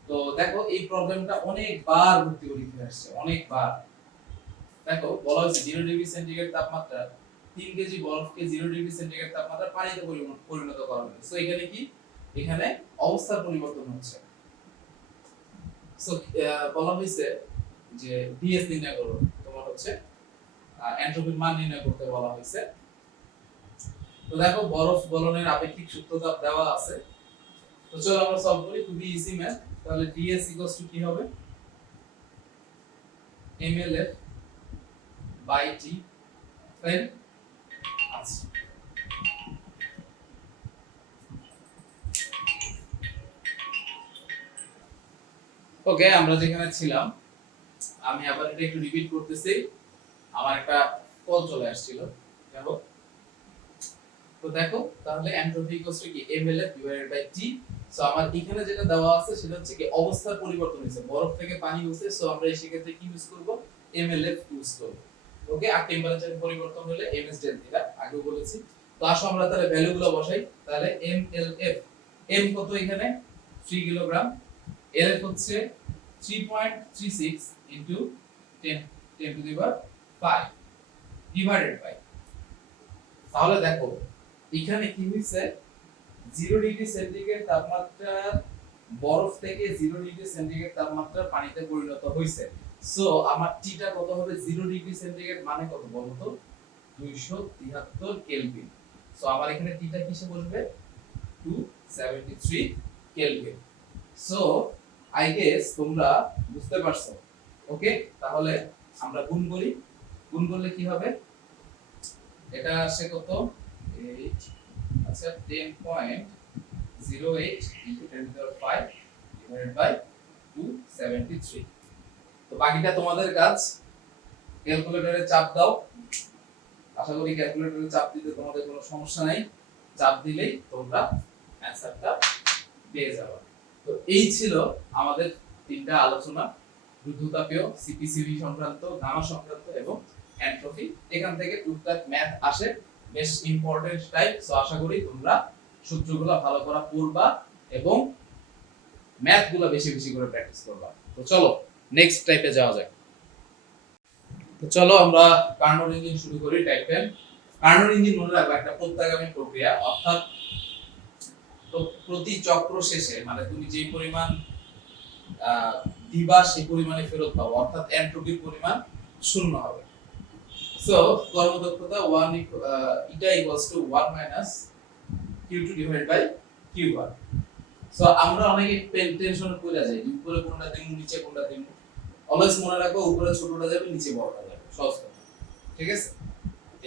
তো দেখো এই প্রবলেমটা অনেকবার ভর্তি পরীক্ষায় আসছে, অনেকবার। দেখো বলা হয়েছে 0 ডিগ্রি সেন্টিগ্রেড তাপমাত্রা 3 কেজি বরফকে 0 ডিগ্রি সেন্টিগ্রেড তাপমাত্রা পানিতে পরিণত করা হবে। সো এখানে কি, এখানে অবস্থার পরিবর্তন হচ্ছে। সো বলা হয়েছে যে ডিএস নির্ণয় করো, তোমার হচ্ছে এনট্রপির মান নির্ণয় করতে বলা হয়েছে। তো দেখো বরফ গলনের আপেক্ষিক সূত্রতাপ দেওয়া আছে। তো চলো আমরা সলভ করি, খুবই ইজি ম্যাথ। তাহলে ds ইকুয়ালস টু কি হবে mlf বাই t, তাই না? আচ্ছা ওকে, আমরা যেখানে ছিলাম আমি আবার এটা একটু রিপিট করতেছি, আমার একটা কল চলে আসছিল। দেখো তো দেখো তাহলে এনট্রপি ইকুয়ালস টু কি mlf divided by t। So আমার এখানে যেটা দেওয়া আছে সেটা হচ্ছে কি অবস্থার পরিবর্তন হয়েছে, বরফ থেকে পানি হচ্ছে। সো আমরা এই ক্ষেত্রে কি ইউজ করব, mlf ইউজ করব। ওকে, আর টেম্পারেচার পরিবর্তন হলে ms ডেল্টা আগেও বলেছি। তো আসো আমরা তাহলে ভ্যালুগুলো বসাই। তাহলে mlf, m কত এখানে 3 কিলোগ্রাম, lf হচ্ছে 3.36 into 10 to the power 5 divided by, তাহলে দেখো এখানে কি হইছে 0 ডিগ্রি সেন্টিগ্রেড তাপমাত্রা বরফ থেকে 0 ডিগ্রি সেন্টিগ্রেড তাপমাত্রা পানিতে পরিণত হইছে। সো আমার টিটা কত হবে 0 ডিগ্রি সেন্টিগ্রেড মানে কত বলো তো 273 কেলভিন। সো আমার এখানে টিটা কিসে বসবে 273 কেলভিন। সো আই গেস তোমরা বুঝতে পারছো। ওকে, তাহলে আমরা গুণ করি, গুণ করলে কি হবে, এটা আসে কত 8, আচ্ছা 10.08 into 10 to the power 5 divided by 273। তো বাকিটা তোমাদের কাজ, ক্যালকুলেটরে চাপ দাও। আশা করি ক্যালকুলেটরে চাপ দিতে তোমাদের কোনো সমস্যা নাই, চাপ দিলেই তোমরা অ্যানসারটা পেয়ে যাবে। তো এই ছিল আমাদের তিনটা আলোচনা, রুদ্ধতাপীয়, সিপিসিভি সংক্রান্ত, গামা সংক্রান্ত এবং এনট্রপি। এখান থেকে টুকটাক ম্যাথ আসে, বেশ ইম্পর্টেন্ট টাইপ। সো আশা করি তোমরা সূত্রগুলো ভালো করে পড়বা এবং ম্যাথগুলো বেশি বেশি করে প্র্যাকটিস করবা। তো চলো নেক্সট টাইপে যাওয়া যাক। তো চলো আমরা কার্নোট ইঞ্জিন শুরু করি, টাইপ 10। কার্নোট ইঞ্জিন মনে রাখবা একটা প্রত্যাগামী প্রক্রিয়া, অর্থাৎ প্রতি চক্র শেষে মানে তুমি যে পরিমাণ দিবা সেই পরিমাণে ফেরত পাবো, অর্থাৎ এনট্রপির পরিমাণ শূন্য হবে। সো কর্মদক্ষতা 1 এটা equals to 1 minus q2 divided by q1। So আমরা অনেকে টেনশন করে যাই উপরে কোনটা দিমু নিচে কোনটা দিমু। অলওয়েজ মনে রাখো উপরে ছোটটা যাবে নিচে বড়টা যাবে, সহজ কথা। ঠিক আছে,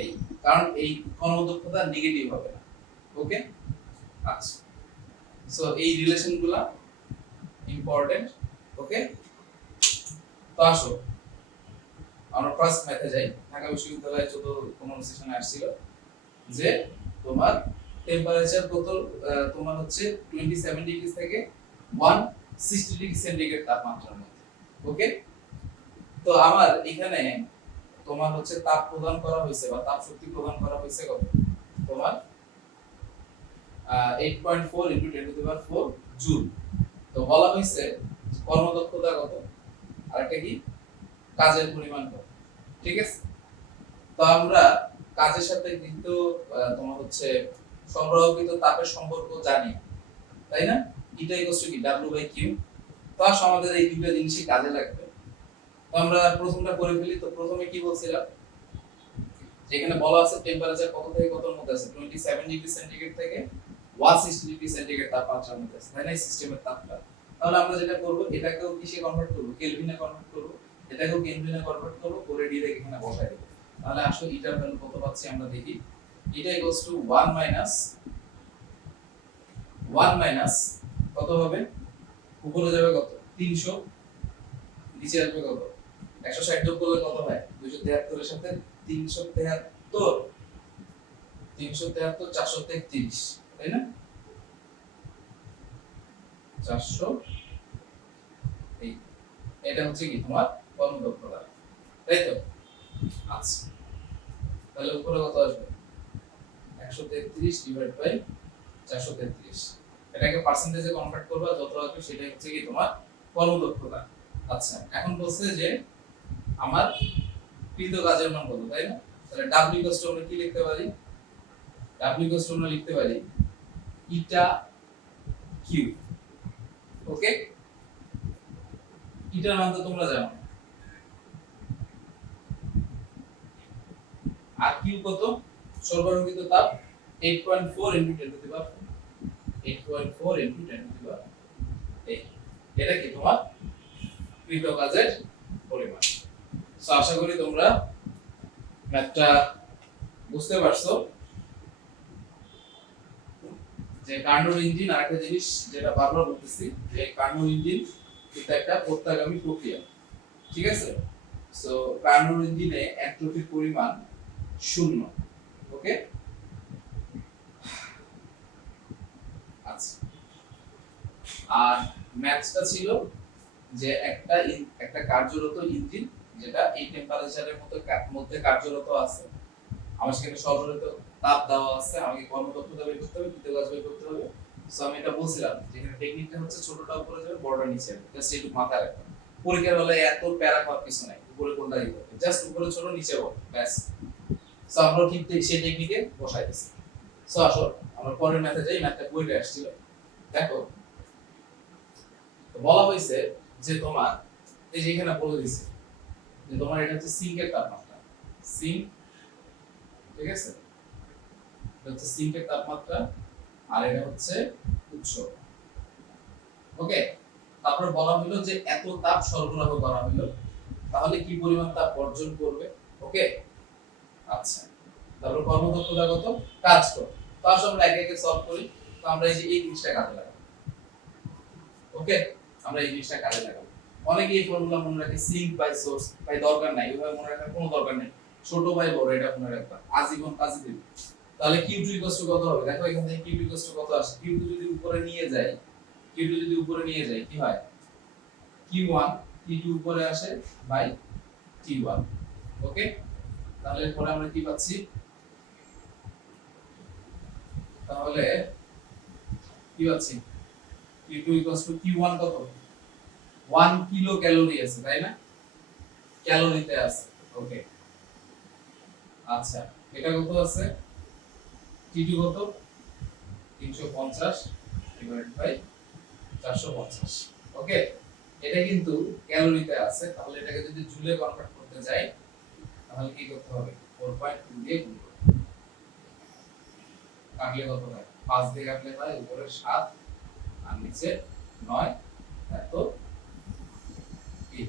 এই কারণ এই কর্মদক্ষতা নেগেটিভ হবে না। ওকে, আচ্ছা, সো এই রিলেশনগুলা ইম্পর্টেন্ট। ওকে, তো আসো আমরা ফার্স্ট ম্যাথে যাই। ঢাকা বিশ্ববিদ্যালয়ে 14-15 সেশনে আসছিল যে তোমার টেম্পারেচার কত, তোমার হচ্ছে 27 ডিগ্রি থেকে 160 ডিগ্রি সেন্টিগ্রেড তাপমাত্রার মধ্যে। ওকে, তো আমার এখানে তোমার হচ্ছে তাপ প্রদান করা হয়েছে বা তাপ শক্তি প্রদান করা হয়েছে কত, তোমার 8.4 × 10⁴ জুল। তো বলা হয়েছে কর্মদক্ষতা কত আর একটা কি কাজের পরিমাণ কত। ঠিক আছে, তো আমরা কাজের সাথে কিন্তু তোমার হচ্ছে সরবরাহকৃত তাপের সম্পর্ক জানি, তাই না? এটা ইকুয়ালস টু কি W/Q। তো আসলে আমাদের এই দুটো জিনিসই কাজে লাগবে। তো আমরা প্রথমটা করে ফেলি। তো প্রথমে কি বলছিলাম, যেখানে বলা আছে টেম্পারেচার কত থেকে কতর মধ্যে আছে, 27 ডিগ্রি সেন্টিগ্রেড থেকে 160 ডিগ্রি সেন্টিগ্রেড তাপমাত্রার মধ্যে আছে, তাই না? এই সিস্টেমের তাপটা। তাহলে আমরা যেটা করব, এটাকেও কিসে কনভার্ট করব, কেলভিনে কনভার্ট করব, এটাকেও কেলভিনে কনভার্ট করব, করে ডিরেক্ট এখানে বসাই দেব। তাহলে আসলে এটার ভ্যালু কত পাচ্ছি আমরা দেখি। এটা ইকুয়ালস টু 1 মাইনাস কত হবে, উপরে যাবে কত 300, নিচে আসবে কত 160 যোগ করলে কত হয় 273 এর সাথে 373, 433, তাই না? 400, এটা হচ্ছে কি তোমার কর্মদক্ষতা, তাই তো? আচ্ছা, তাহলে উপরে কত আসবে 133 ডিভাইড বাই 433। এটাকে পার্সেন্টেজে কনভার্ট করবা, যত আসবে সেটাই হচ্ছে কি তোমার কর্মদক্ষতা। আচ্ছা, এখন বলছে যে আমার কৃত কাজের মান কত, তাই না? তাহলে W ইকুয়ালস টু আমরা কি লিখতে পারি, W ইকুয়ালস টু আমরা লিখতে পারি ইটা কিউ। ওকে, ইটার মান তো তোমরা জানো, আর কিউ কত, সরবরাহকৃত তাপ 8.4 × 10⁴, 8.4 × 10⁴। এটা কি তোমার কৃত কাজের পরিমাণ। সো আশা করি তোমরা ম্যাথটা বুঝতে পারছো। যে কার্নোট ইঞ্জিন, আরেকটা জিনিস যেটা বারবার বলতেছি, যে কার্নোট ইঞ্জিন এটা একটা প্রত্যাগামী প্রক্রিয়া। ঠিক আছে, সো কার্নোট ইঞ্জিনে এন্ট্রপির পরিমাণ 0। ওকে, আচ্ছা, আর ম্যাথটা ছিল যে একটা কার্যরত ইঞ্জিন যেটা এই টেম্পারেচারের মধ্যে কার্যরত আছে, আমার সেখানে সরবরাহিত তাপ দেওয়া আছে, আমাকে কর্মদক্ষতা বের করতে হবে, কৃত কাজ বের করতে হবে। সো আমি এটা বলছিলাম যেখানে টেকনিকটা হচ্ছে ছোটটা উপরে যাবে, বড়টা নিচে যাবে, জাস্ট একটু মাথায় রাখবেন। পরীক্ষার হলে এত প্যারা করার কিছু নাই, উপরে কোনটা দিতে হবে, জাস্ট উপরে ছোট নিচে বড়, ব্যাস। সো আমরা ঠিক সেই টেকনিকে বসাই দিছি। সো আসো আমরা পরের ম্যাথে যাই। ম্যাথটা বইতে আসছিল, দেখো বলা হয়েছে যে তোমার এই যে এখানে বলে দিছে যে তোমার এটা হচ্ছে সিঙ্কের তাপমাত্রা, সিঙ্ক। ঠিক আছে, এটা হচ্ছে সিঙ্কের তাপমাত্রা আর এটা হচ্ছে উৎস। ওকে, তারপর বলা হলো যে এত তাপ সরবরাহ করা হলো, তাহলে কি পরিমাণ তাপ বর্জন করবে। ওকে, আচ্ছা, তারপর কর্মদক্ষতা কত, কাজ কত। তো আসলে আমরা একে একে সলভ করি। তো আমরা এই জিনিসটা কাজে লাগাবো। ওকে, আমরা এই জিনিসটা কাজে লাগাবো। অনেকে এই ফর্মুলা মনে রাখে, সিঙ্ক বাই সোর্স, বাই দরকার নাই, ওইভাবে মনে রাখার কোনো দরকার নেই। ছোট বাই বড় এটা মনে রাখবা, আজীবন কাজে দিবে। তাহলে Q2 কত হবে, দেখো এখান থেকে Q2 কত আসে। Q2 যদি উপরে নিয়ে যাই, Q2 যদি উপরে নিয়ে যাই কি হয়, Q1 T2 উপরে আসে বাই T1। ওকে, তাহলে পরে আমরা কি পাচ্ছি, তাহলে কি পাচ্ছি, Q2 Q1 কত, 1 কিলো ক্যালোরি আছে, তাই না? ক্যালোরিতে আছে। ওকে, আচ্ছা, এটা কত আছে, T2 কত, 350 ডিভাইড বাই 450। ওকে, এটা কিন্তু ক্যালোরিতে আছে, তাহলে এটাকে যদি জুলে কনভার্ট করতে যাই তাহলে কি করতে হবে, 4.2 দিয়ে গুণ করতে হবে। কাটলে কত হয়, 5 দিয়ে কাটলে হয় উপরে 7 আর নিচে 9, এত কি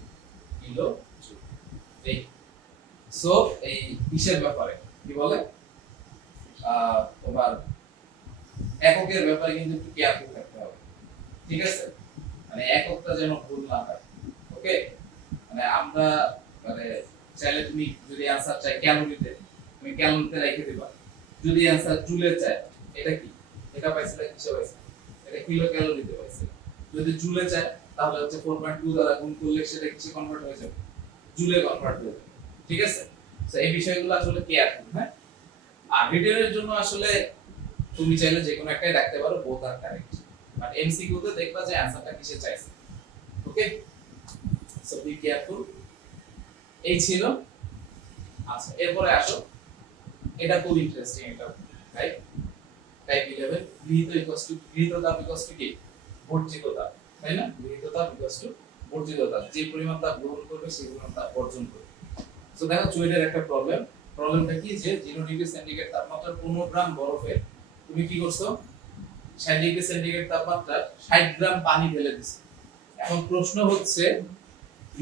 কিলো জুল। এই সো এই কিসের ব্যাপারে কি বলে তোমার এককের ব্যাপারে কিন্তু একটু কেয়ারফুল থাকতে হবে, ঠিক আছে? মানে এককটা যেন ভুল না হয়। ওকে, মানে আমরা মানে চাইলে তুমি যদি অ্যানসার চাই ক্যালোরিতে, তুমি ক্যালোরিতে রেখে দিবা। যদি অ্যানসার জুলে চাই, এটা কি, এটা পাইছিলে কিসে পাইছিলে, এটা কিলো ক্যালোরিতে পাইছিলে। যদি জুলে চাই তাহলে হচ্ছে 4.2 দ্বারা গুণ করলে সেটা কিসে কনভার্ট হয়ে যাবে, জুলে কনভার্ট হয়ে যাবে, ঠিক আছে? তো এই বিষয়গুলো আসলে কেয়ারফুল। হ্যাঁ, আর রিটেনের জন্য আসলে তুমি চাইলে যে কোনো একটাই রাখতে পারো, both are correct, but MCQ তে দেখবা যে অ্যানসারটা কিসে চাইছে। Okay, so be careful. এই ছিল। আচ্ছা, এরপরে আসো, এটা খুব ইন্টারেস্টিং, এটা রাইট। টাইপ 11 গৃহীত তাপ ইকুয়ালস টু কি, বর্জিত তাপ, তাই না? গৃহীত তাপ ইকুয়ালস টু বর্জিত তাপ, যে পরিমাণ তাপ গ্রহণ করবে সেই পরিমাণ তাপ বর্জন করবে। সো দেখো চুয়েটের একটা প্রবলেমটা কি, যে 0 ডিগ্রি সেন্টিগ্রেড তাপমাত্রার 15 গ্রাম বরফে তুমি কি করছো, 60 ডিগ্রি সেন্টিগ্রেড তাপমাত্রা 60 গ্রাম পানি ঢেলে দিছো। এখন প্রশ্ন হচ্ছে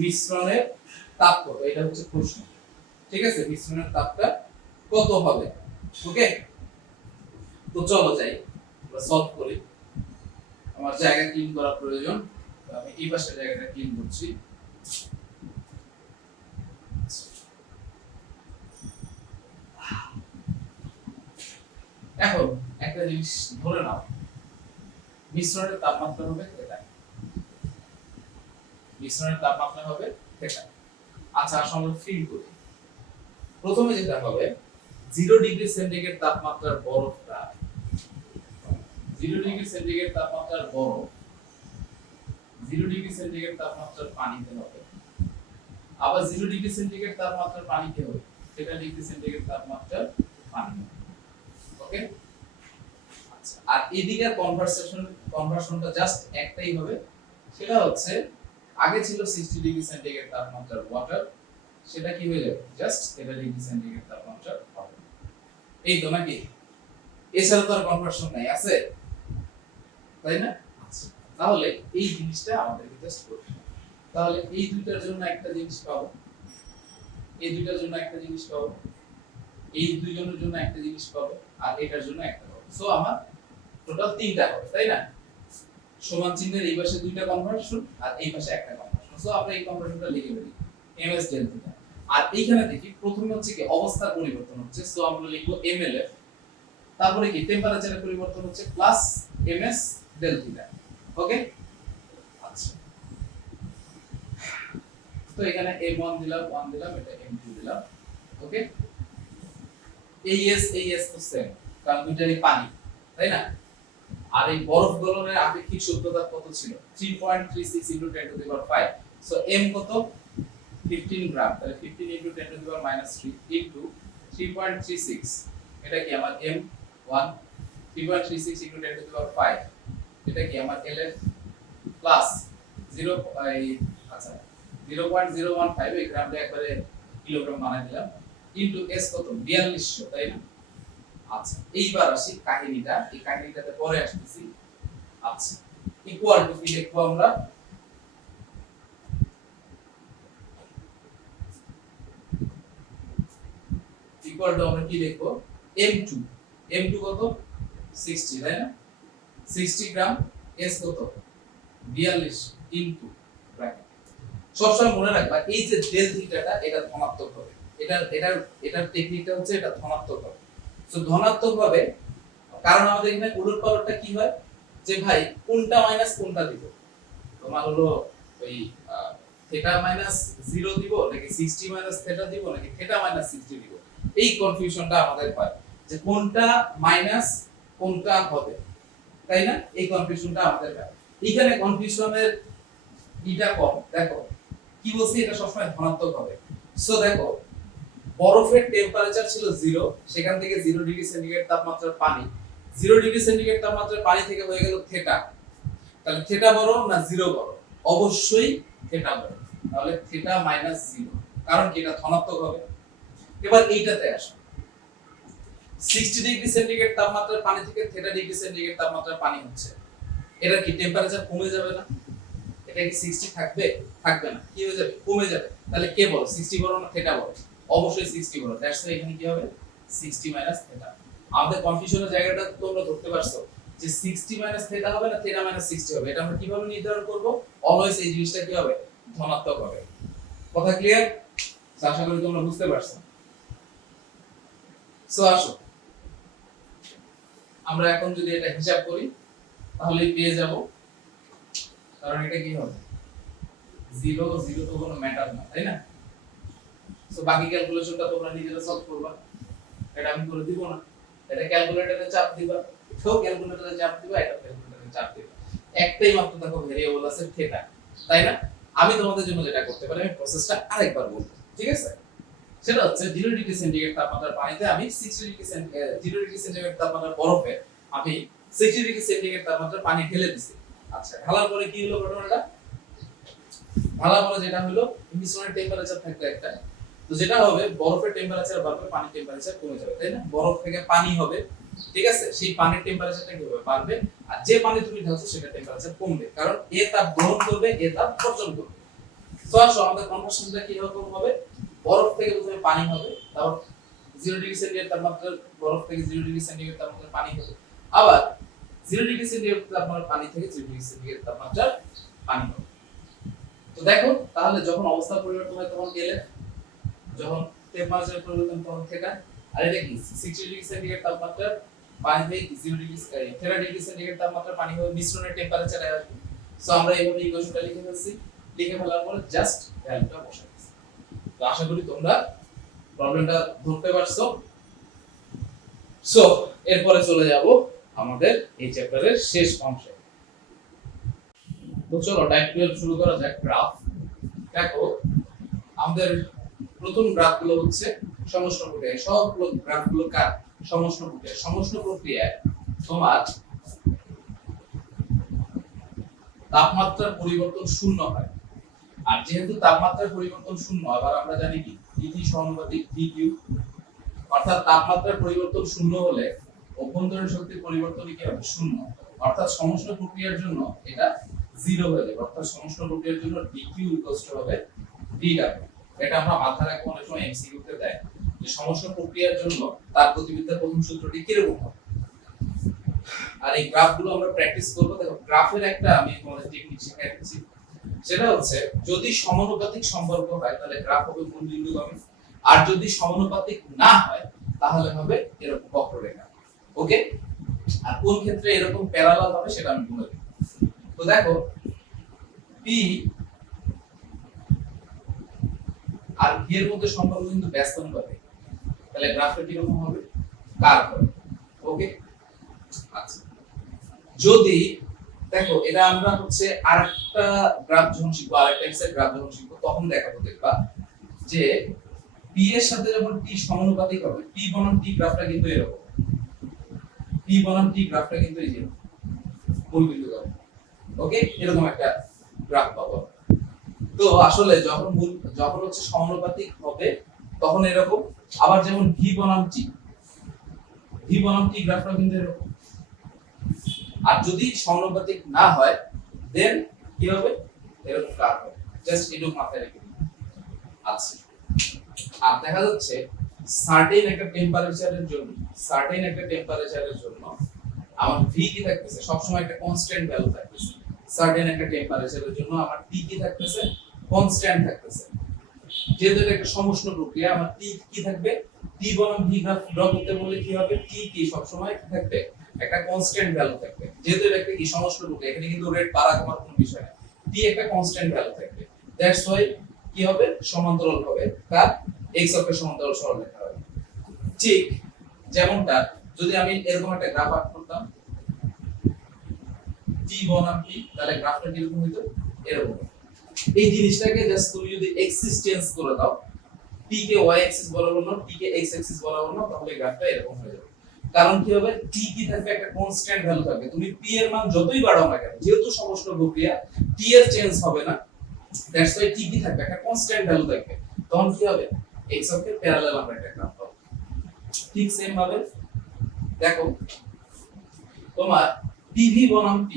মিশ্রণের তাপ কত, এটা হচ্ছে প্রশ্ন, ঠিক আছে? মিশ্রণের তাপটা কত হবে। ওকে, তো চলো যাই আমরা সলভ করি। আমার জায়গা ক্লিন করা প্রয়োজন, আমি এই পাশের জায়গাটা ক্লিন করছি। এখন একটা জিনিস ধরে নাও, মিশ্রণের তাপমাত্রা হবে এটা, মিশ্রণের তাপমাত্রা হবে এটা। আচ্ছা, আসলে আমরা ফিল করি। প্রথমে যেটা হবে, 0 ডিগ্রি সেন্টিগ্রেড তাপমাত্রার বরফটা, 0 ডিগ্রি সেন্টিগ্রেড তাপমাত্রার বরফ 0 ডিগ্রি সেন্টিগ্রেড তাপমাত্রার পানিতে হবে, আবার 0 ডিগ্রি সেন্টিগ্রেড তাপমাত্রার পানিতে হবে 30 ডিগ্রি সেন্টিগ্রেড তাপমাত্রার পানি। ওকে, আচ্ছা, আর এদিকের কনভার্সনটা জাস্ট একটাই হবে, সেটা হচ্ছে আগে ছিল 60 ডিগ্রি সেন্টিগ্রেড তাপমাত্রার ওয়াটার, সেটা কি হয়ে যাবে, জাস্ট 30 ডিগ্রি সেন্টিগ্রেড তাপমাত্রার ওয়াটার। এই তো নাকি, এছাড়া তো আর কনভার্সন নাই, আছে তাই না? আচ্ছা, তাহলে এই জিনিসটা আমাদেরকে জাস্ট করতে হবে। তাহলে এই দুইটার জন্য একটা জিনিস পাবো, এই দুইটার জন্য একটা জিনিস পাবো, এই দুইজনের জন্য একটা জিনিস পাবো, আর এটার জন্য একটা পাবো। সো আমার টোটাল তিনটা হবে, তাই না? সমান চিহ্নের এই পাশে দুইটা কনভার্সন আর এই পাশে একটা কনভার্সন। সো আমরা এই কনভার্সনটা লিখে ফেলি, ms ডেল থিটা। আর এইখানে দেখি প্রথমে হচ্ছে কি অবস্থার পরিবর্তন হচ্ছে, সো আমরা লিখবো mlf, তারপরে কি টেম্পারেচারের পরিবর্তন হচ্ছে প্লাস ms ডেল থিটা। ওকে, আচ্ছা, তো এখানে m1 দিলাম, 1 দিলাম, এটা m2 দিলাম। ওকে, এই s তো সেম, কারণ দুইটারই পানি, তাই না? আর এই বরফ গলনের আপেক্ষিক শুদ্ধতা কত ছিল, 3.36 * 10⁵। সো m কত, 15 গ্রাম, তাহলে 15 * 10⁻³ ইনটু 3.36, এটা কি আমার m1, 3.36 * 10⁵, এটা কি আমার lf প্লাস 0, আচ্ছা 0.015, এই গ্রামটা একবারে কিলোগ্রাম বানাই দিলাম, ইনটু s কত, 4200, তাই না? আচ্ছা, এইবার আসি কাহিনীটা, এই কাহিনীটাতে পরে আসতেছি। আচ্ছা, ইকুয়াল টু কি লিখবো আমরা, ইকুয়াল টু আমরা কি লিখবো, m2, m2 কত, 60, তাই না? 60 গ্রাম, s কত, 42 ইনটু ব্র্যাকেট। সবসময় মনে রাখবা এই যে ডেল থিটাটা, এটা ধনাত্মক হবে, এটার টেকনিকটা হচ্ছে এটা ধনাত্মক হবে। সো ধনাত্মক হবে, কারণ আমাদের এখানে উলটপালটটা কি হয়, যে ভাই কোনটা মাইনাস কোনটা দিব, তোমার হলো ওই থিটা মাইনাস 0 দিব নাকি 60 মাইনাস থিটা দিব নাকি থিটা মাইনাস 60 দিব, এই কনফিউশনটা আমাদের হয় যে কোনটা মাইনাস কোনটা হবে, তাই না? এই কনফিউশনটা আমাদের হয়। এখানে কনফিউশনের এটা কম, দেখো কি বলছি, এটা সবসময় ধনাত্মক হবে। সো দেখো বরফের টেম্পারেচার ছিল 0, সেখান থেকে 0 ডিগ্রি সেন্টিগ্রেড তাপমাত্রার পানি, 0 ডিগ্রি সেন্টিগ্রেড তাপমাত্রার পানি থেকে হয়ে গেল থিটা, তাহলে থিটা বড় না 0 বড়, অবশ্যই থিটা বড়, তাহলে থিটা মাইনাস 0, কারণ কি এটা ধনাত্মক হবে। এবার এইটাতে আসো, 60 ডিগ্রি সেন্টিগ্রেড তাপমাত্রার পানি থেকে 30 ডিগ্রি সেন্টিগ্রেড তাপমাত্রার পানি হচ্ছে, এটা কি টেম্পারেচার কমে যাবে না? এটা কি 60 থাকবে? থাকবে না। কি হয়ে যাবে? কমে যাবে। তাহলে কে বলো 60 বড় না থিটা বড়? অবশ্যই 60 বড়। দ্যাটস ওয়াই এখানে কি হবে 60 মাইনাস থিটা। আমাদের কনফিউশনের জায়গাটা তোমরা ধরতে পারছো যে 60 মাইনাস থিটা হবে না থিটা মাইনাস 60 হবে। এটা আমরা কিভাবে নির্ধারণ করব? অলওয়েজ এই জিনিসটা কি হবে? ধনাত্মক হবে। কথা ক্লিয়ার? আশা করি তোমরা বুঝতে পারছো। সো আসো আমরা এখন যদি এটা হিসাব করি তাহলে পেয়ে যাব, কারণ এটা কি হবে 0 0 তো কোনো ম্যাটার না, তাই না? সো বাকি ক্যালকুলেশনটা তোমরা নিজেরা সলভ করবা, এটা আমি করে দিব না। এটা ক্যালকুলেটরে চাপ দিবা, তো ক্যালকুলেটরে চাপ দিবা, এটা ক্যালকুলেটরে চাপ দিবা। একটাই মাত্র দেখো ভেরিয়েবল আছে থিটা, তাই না? আমি তোমাদের জন্য যেটা করতে পারি আমি প্রসেসটা আরেকবার বলবো, ঠিক আছে? সেটা হচ্ছে 0 ডিগ্রি সেন্টিগ্রেড তাপমাত্রার পানিতে আমি 0 ডিগ্রি সেন্টিগ্রেড তাপমাত্রার বরফে আমি 60 ডিগ্রি সেন্টিগ্রেড তাপমাত্রার পানি ঢেলে দিছি। আচ্ছা, ঢালার পরে কি হলো ঘটনাটা? ঢালার পরে যেটা হলো মিশ্রণের টেম্পারেচার থাকবে একটা, তো যেটা হবে বরফের টেম্পারেচার বাড়বে, পানির টেম্পারেচার কমে যাবে, তাই না? বরফ থেকে পানি হবে, ঠিক আছে? সেই পানির টেম্পারেচারটা কি হবে? বাড়বে। আর যে পানি তুমি ঢালছো সেটা টেম্পারেচার কমবে, কারণ এ তাপ গ্রহণ করবে, এ তাপ বর্জন করবে। তো আসো আমাদের কনভার্সনটা কি রকম হবে? বরফ থেকে প্রথমে পানি হবে, তারপর 0 ডিগ্রি সেন্টিগ্রেড তাপমাত্রার বরফ থেকে 0 ডিগ্রি সেন্টিগ্রেড তাপমাত্রার পানি হবে, আবার 0 ডিগ্রি সেন্টিগ্রেড তাপমাত্রার পানি থেকে 0 ডিগ্রি সেন্টিগ্রেড তাপমাত্রার পানি হবে। তো দেখো তাহলে যখন অবস্থা পরিবর্তন হয় তখন গেলে, যখন টেম্পারেচার পরিবর্তন তখন থিটা, আর এটা কি 60 ডিগ্রি সেন্টিগ্রেড তাপমাত্রার পানি থেকে 0 ডিগ্রি থিটা ডিগ্রি সেন্টিগ্রেড তাপমাত্রার পানি হবে, মিশ্রণের টেম্পারেচার আসবে। সো আমরা এইভাবে ইকুয়েশনটা লিখে ফেলছি, লিখে ফেলার পরে জাস্ট ভ্যালুটা বসাই দিছি। তো আশা করি তোমরা প্রবলেমটা ধরতে পারছো। সো এরপরে চলে যাব আমাদের এই চ্যাপ্টারের শেষ অংশে। তো চলো টাইপ 12 শুরু করা যাক। গ্রাফ। দেখো আমাদের প্রথম গ্রাফগুলো হচ্ছে সমষ্ণ প্রক্রিয়া, সবগুলো গ্রাফগুলো কার? সমষ্ণ প্রক্রিয়া। সমষ্ণ প্রক্রিয়ায় তোমার তাপমাত্রার পরিবর্তন শূন্য হয়, আর যেহেতু তাপমাত্রার পরিবর্তন শূন্য, আবার আমরা জানি কি টি সমানুপাতিক dq, অর্থাৎ তাপমাত্রার পরিবর্তন শূন্য হলে অভ্যন্তরীণ শক্তির পরিবর্তন কি হবে? শূন্য। অর্থাৎ সমষ্ণ প্রক্রিয়ার জন্য এটা 0 হয়ে যাবে, অর্থাৎ সমষ্ণ প্রক্রিয়ার জন্য dq হবে dw। এটা আমরা মাথায় রাখবো, অনেক সময় এমসিকিউ তে দেয় যে সমষ্ণ প্রক্রিয়ার জন্য তাপ গতিবিদ্যার প্রথম সূত্রটি কি রকম হবে। আর এই গ্রাফগুলো আমরা প্র্যাকটিস করব। দেখো গ্রাফের একটা আমি তোমাদের টেকনিক শেখাই দিচ্ছি, সেটা হচ্ছে যদি সমানুপাতিক সম্পর্ক হয় তাহলে গ্রাফ হবে মূল বিন্দুগামী, আর যদি সমানুপাতিক না হয় তাহলে হবে এরকম বক্ররেখা। ওকে? আর কোন ক্ষেত্রে এরকম প্যারালাল হবে সেটা আমি বলে দিই। তো দেখো P আর V এর মধ্যে সম্পর্ক কিন্তু ব্যস্তানুপাতিক, তাহলে গ্রাফটা কি রকম হবে? কার্ভ হবে। ওকে? আচ্ছা, যদি দেখো এটা আমরা হচ্ছে আরেকটা গ্রাফ যখন শিখবো, আরেকটা টাইপসের গ্রাফ যখন শিখবো তখন দেখাবো, দেখবা যে p এর সাথে যখন t সমানুপাতিক হবে, p বনাম t গ্রাফটা কিন্তু এরকম, p বনাম t গ্রাফটা কিন্তু এই যে মূল বিন্দু হবে। ওকে? এরকম একটা গ্রাফ পাবো। তো আসলে যখন হচ্ছে সমানুপাতিক হবে তখন এরকম, আবার যেমন v বনাম t গ্রাফটা কিন্তু এরকম। আর যদি সমানুপাতিক না হয় দেন কি হবে? এরকম কার্ভ হবে। জাস্ট এটুকু মাথায় রেখে দিন। আচ্ছা, আর দেখা যাচ্ছে সার্টেন একটা টেম্পারেচারের জন্য আমার v কি থাকতেছে? সব সময় একটা কনস্ট্যান্ট ভ্যালু থাকতেছে। সার্টেন একটা টেম্পারেচারের জন্য আমার t কি থাকতেছে? কনস্ট্যান্ট থাকতেছে। যেহেতু এটা একটা সমষ্ণ প্রক্রিয়া, আমার t কি থাকবে? t বনাম v গ্রাফ ড্র করতে বললে কি হবে? t কি সব সময় কি থাকবে? একটা কনস্ট্যান্ট ভ্যালু থাকবে। যেহেতু এটা একটা কি সমষ্ণ প্রক্রিয়া, এখানে কিন্তু রেট বাড়া কমার কোনো বিষয় না, t একটা কনস্ট্যান্ট ভ্যালু থাকবে। দ্যাটস ওয়াই কি হবে? সমান্তরাল হবে, কার x অক্ষের সমান্তরাল সরলরেখা হবে। ঠিক যেমনটা যদি আমি এরকম একটা গ্রাফ আঁক করতাম t বনাম t, তাহলে গ্রাফটা কি রকম হইতো? এরকম। এই জিনিসটাকে জাস্ট তুমি যদি এক্সিস চেঞ্জ করে দাও, t কে y অ্যাক্সিস বরাবর নাও, t কে x অ্যাক্সিস বরাবর নাও, তাহলে গ্রাফটা এরকম হয়ে যাবে। কারণ কি হবে? t কি থাকবে? একটা কনস্ট্যান্ট ভ্যালু থাকবে। তুমি p এর মান যতই বাড়াও না কেন, যেহেতু সমষ্ণ প্রক্রিয়া t এর চেঞ্জ হবে না, দ্যাটস ওয়াই t কি থাকবে? একটা কনস্ট্যান্ট ভ্যালু থাকবে। তখন কি হবে? x অক্ষের প্যারালাল আমরা একটা গ্রাফ পাবো। ঠিক সেম ভাবে দেখো তোমার pv বনাম t,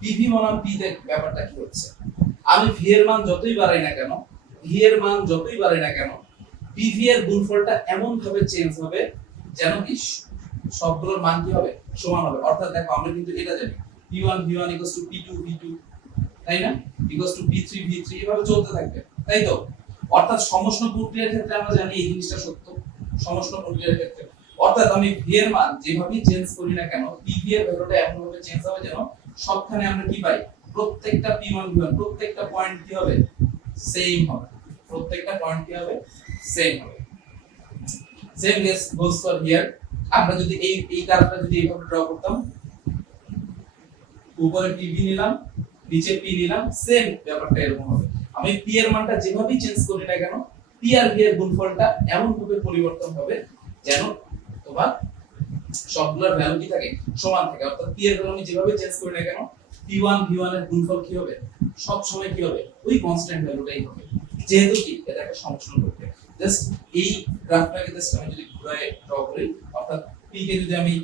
পিভি বনাম পি তে ব্যাপারটা কি হচ্ছে, আমি ভি এর মান যতই বাড়াই না কেন, ভি এর মান যতই বাড়াই না কেন, পিভি এর গুণফলটা এমন ভাবে চেঞ্জ হবে যেন কি সবগুলোর মান কি হবে, সমান হবে। অর্থাৎ দেখো আমরা কিন্তু এটা জানি p1 v1 p2 v2, তাই না, p3 v3 এভাবে চলতে থাকবে, তাই তো। অর্থাৎ সমষ্ণ প্রক্রিয়ার ক্ষেত্রে আমরা জানি এই জিনিসটা সত্য, সমষ্ণ প্রক্রিয়ার ক্ষেত্রে। অর্থাৎ আমি ভি এর মান যেভাবেই চেঞ্জ করি না কেন, পিভি এর ভ্যালুটা এমন ভাবে চেঞ্জ হবে যেন সবখানে আমরা কি পাই, প্রত্যেকটা p1 v1 প্রত্যেকটা পয়েন্ট কি হবে, সেম হবে, প্রত্যেকটা পয়েন্ট কি হবে, সেম হবে। Same case goes for here. আমরা যদি এই কার্ভটা যদি এইভাবে ড্র করতাম, উপরে পিভি নিলাম, নিচে পি নিলাম, সেম ব্যাপারটা এরকম হবে। আমি পি এর মানটা যেভাবেই চেঞ্জ করি না কেন, পি আর ভি এর গুণফলটা এমন ভাবে পরিবর্তন হবে যেন তোমার সবগুলোর ভ্যালু কি থাকে, সমান থাকে। অর্থাৎ পি এর ভ্যালু আমি যেভাবে চেঞ্জ করি না কেন, p1 v1 এর গুণফল কি হবে, সব সময় কি হবে, ওই কনস্ট্যান্ট ভ্যালুটাই হবে, যেহেতু কি এটা একটা সমষ্ণ প্রক্রিয়া। জাস্ট এই গ্রাফটাকে জাস্ট আমি যদি ঘুরায় ড্র করি, অর্থাৎ পি কে যদি আমি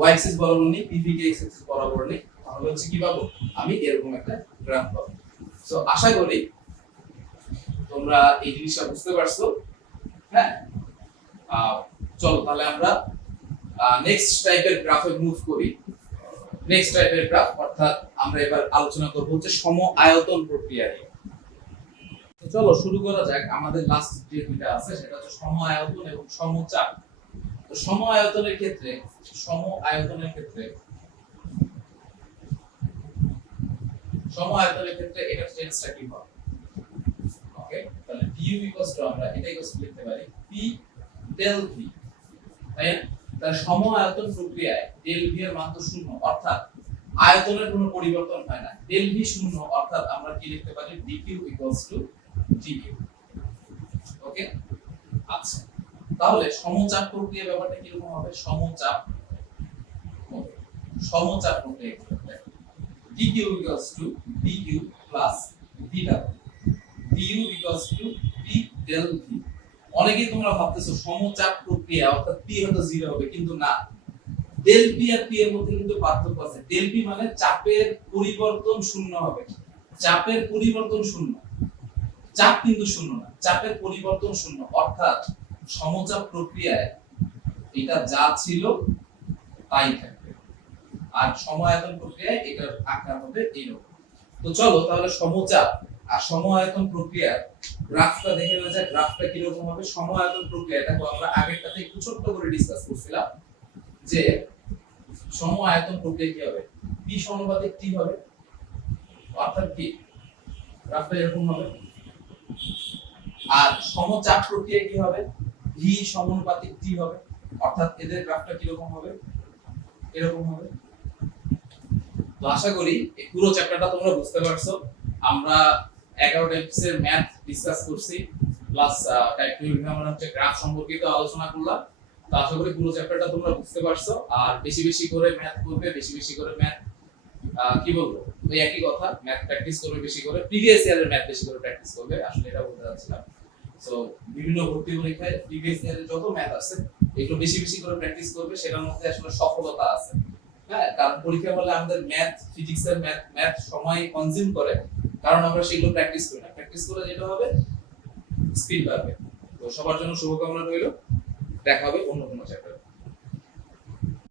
y অ্যাক্সিস বরাবর নিই, pv কে x অ্যাক্সিস বরাবর নিই, তাহলে হচ্ছে কি পাবো, আমি এরকম একটা গ্রাফ পাবো। সো আশা করি তোমরা এই জিনিসটা বুঝতে পারছো। হ্যাঁ, চলো তাহলে আমরা নেক্সট টাইপের গ্রাফে মুভ করি। নেক্সট টাইপের গ্রাফ অর্থাৎ আমরা এবার আলোচনা করব হচ্ছে সম আয়তন প্রক্রিয়া নিয়ে। তো চলো শুরু করা যাক। আমাদের লাস্ট যে দুইটা আছে সেটা হচ্ছে সম আয়তন এবং সমচাপ। তো সম আয়তনের ক্ষেত্রে এটা টেন্সটা কি হবে, ওকে। তাহলে du আমরা এটা লিখতে পারি p del v, তাই না। তার সম আয়তন প্রক্রিয়ায় del v এর মান তো শূন্য, অর্থাৎ আয়তনের কোনো পরিবর্তন হয় না। del v শূন্য, অর্থাৎ আমরা কি লিখতে পারি dq dq, ওকে। আচ্ছা, তাহলে সমচাপ প্রক্রিয়া ব্যাপারটা কি রকম হবে, সমচাপ প্রক্রিয়া dq dq plus theta, du p del v। অনেকেই তোমরা ভাবতেছো সমচাপ প্রক্রিয়া অর্থাৎ p হয়তো 0 হবে, কিন্তু না, ডেল পি আর পি এর মধ্যে কিন্তু পার্থক্য আছে। ডেল পি মানে চাপের পরিবর্তন শূন্য হবে, চাপের পরিবর্তন শূন্য, চাপ কিন্তু শূন্য না, চাপের পরিবর্তন শূন্য। অর্থাৎ সমচাপ প্রক্রিয়ায় এটা যা ছিল তাই থাকবে, আর সমায়তন প্রক্রিয়ায় এটার আকার হবে এইরকম। তো চলো তাহলে সমচাপ আর সমায়তন প্রক্রিয়ার গ্রাফটা দেখে নেওয়া যাক। গ্রাফটা কি রকম হবে। সমায়তন প্রক্রিয়া, দেখো আমরা আগেরটাতে একটু ছোট্ট করে ডিসকাস করছিলাম যে সমায়তন প্রক্রিয়া কি হবে, p সমানুপাতিক t হবে, অর্থাৎ কি গ্রাফটা এরকম হবে। আর সমচাপ প্রক্রিয়া কি হবে, v সমানুপাতিক t হবে, অর্থাৎ এদের গ্রাফটা কি রকম হবে, এরকম হবে। তো আশা করি এই পুরো চ্যাপ্টারটা তোমরা বুঝতে পারছো। আমরা 11 টাইপস এর ম্যাথ ডিসকাস করছি, প্লাস টাইপ 2 আমরা হচ্ছে গ্রাফ সম্পর্কিত আলোচনা করলাম। তো আশা করি পুরো চ্যাপ্টারটা তোমরা বুঝতে পারছো। আর বেশি বেশি করে ম্যাথ করবে, বেশি বেশি করে ম্যাথ কি বলবো, ওই একই কথা, ম্যাথ প্র্যাকটিস করবে বেশি করে, প্রিভিয়াস ইয়ারের ম্যাথ বেশি করে প্র্যাকটিস করবে, আসলে এটা বলতে চাচ্ছিলাম। সো বিভিন্ন ভর্তি পরীক্ষায় প্রিভিয়াস ইয়ারের যত ম্যাথ আছে এগুলো বেশি বেশি করে প্র্যাকটিস করবে, সেটার মধ্যে আসলে সফলতা আছে। হ্যাঁ, কারণ পরীক্ষা হলে আমাদের ম্যাথ, ফিজিক্সের ম্যাথ সময় কনজিউম করে, কারণ আমরা সেগুলো প্র্যাকটিস করি না। প্র্যাকটিস করলে যেটা হবে, স্পিড বাড়বে। তো সবার জন্য শুভকামনা রইল, দেখা হবে অন্য কোনো চ্যাপ্টারে।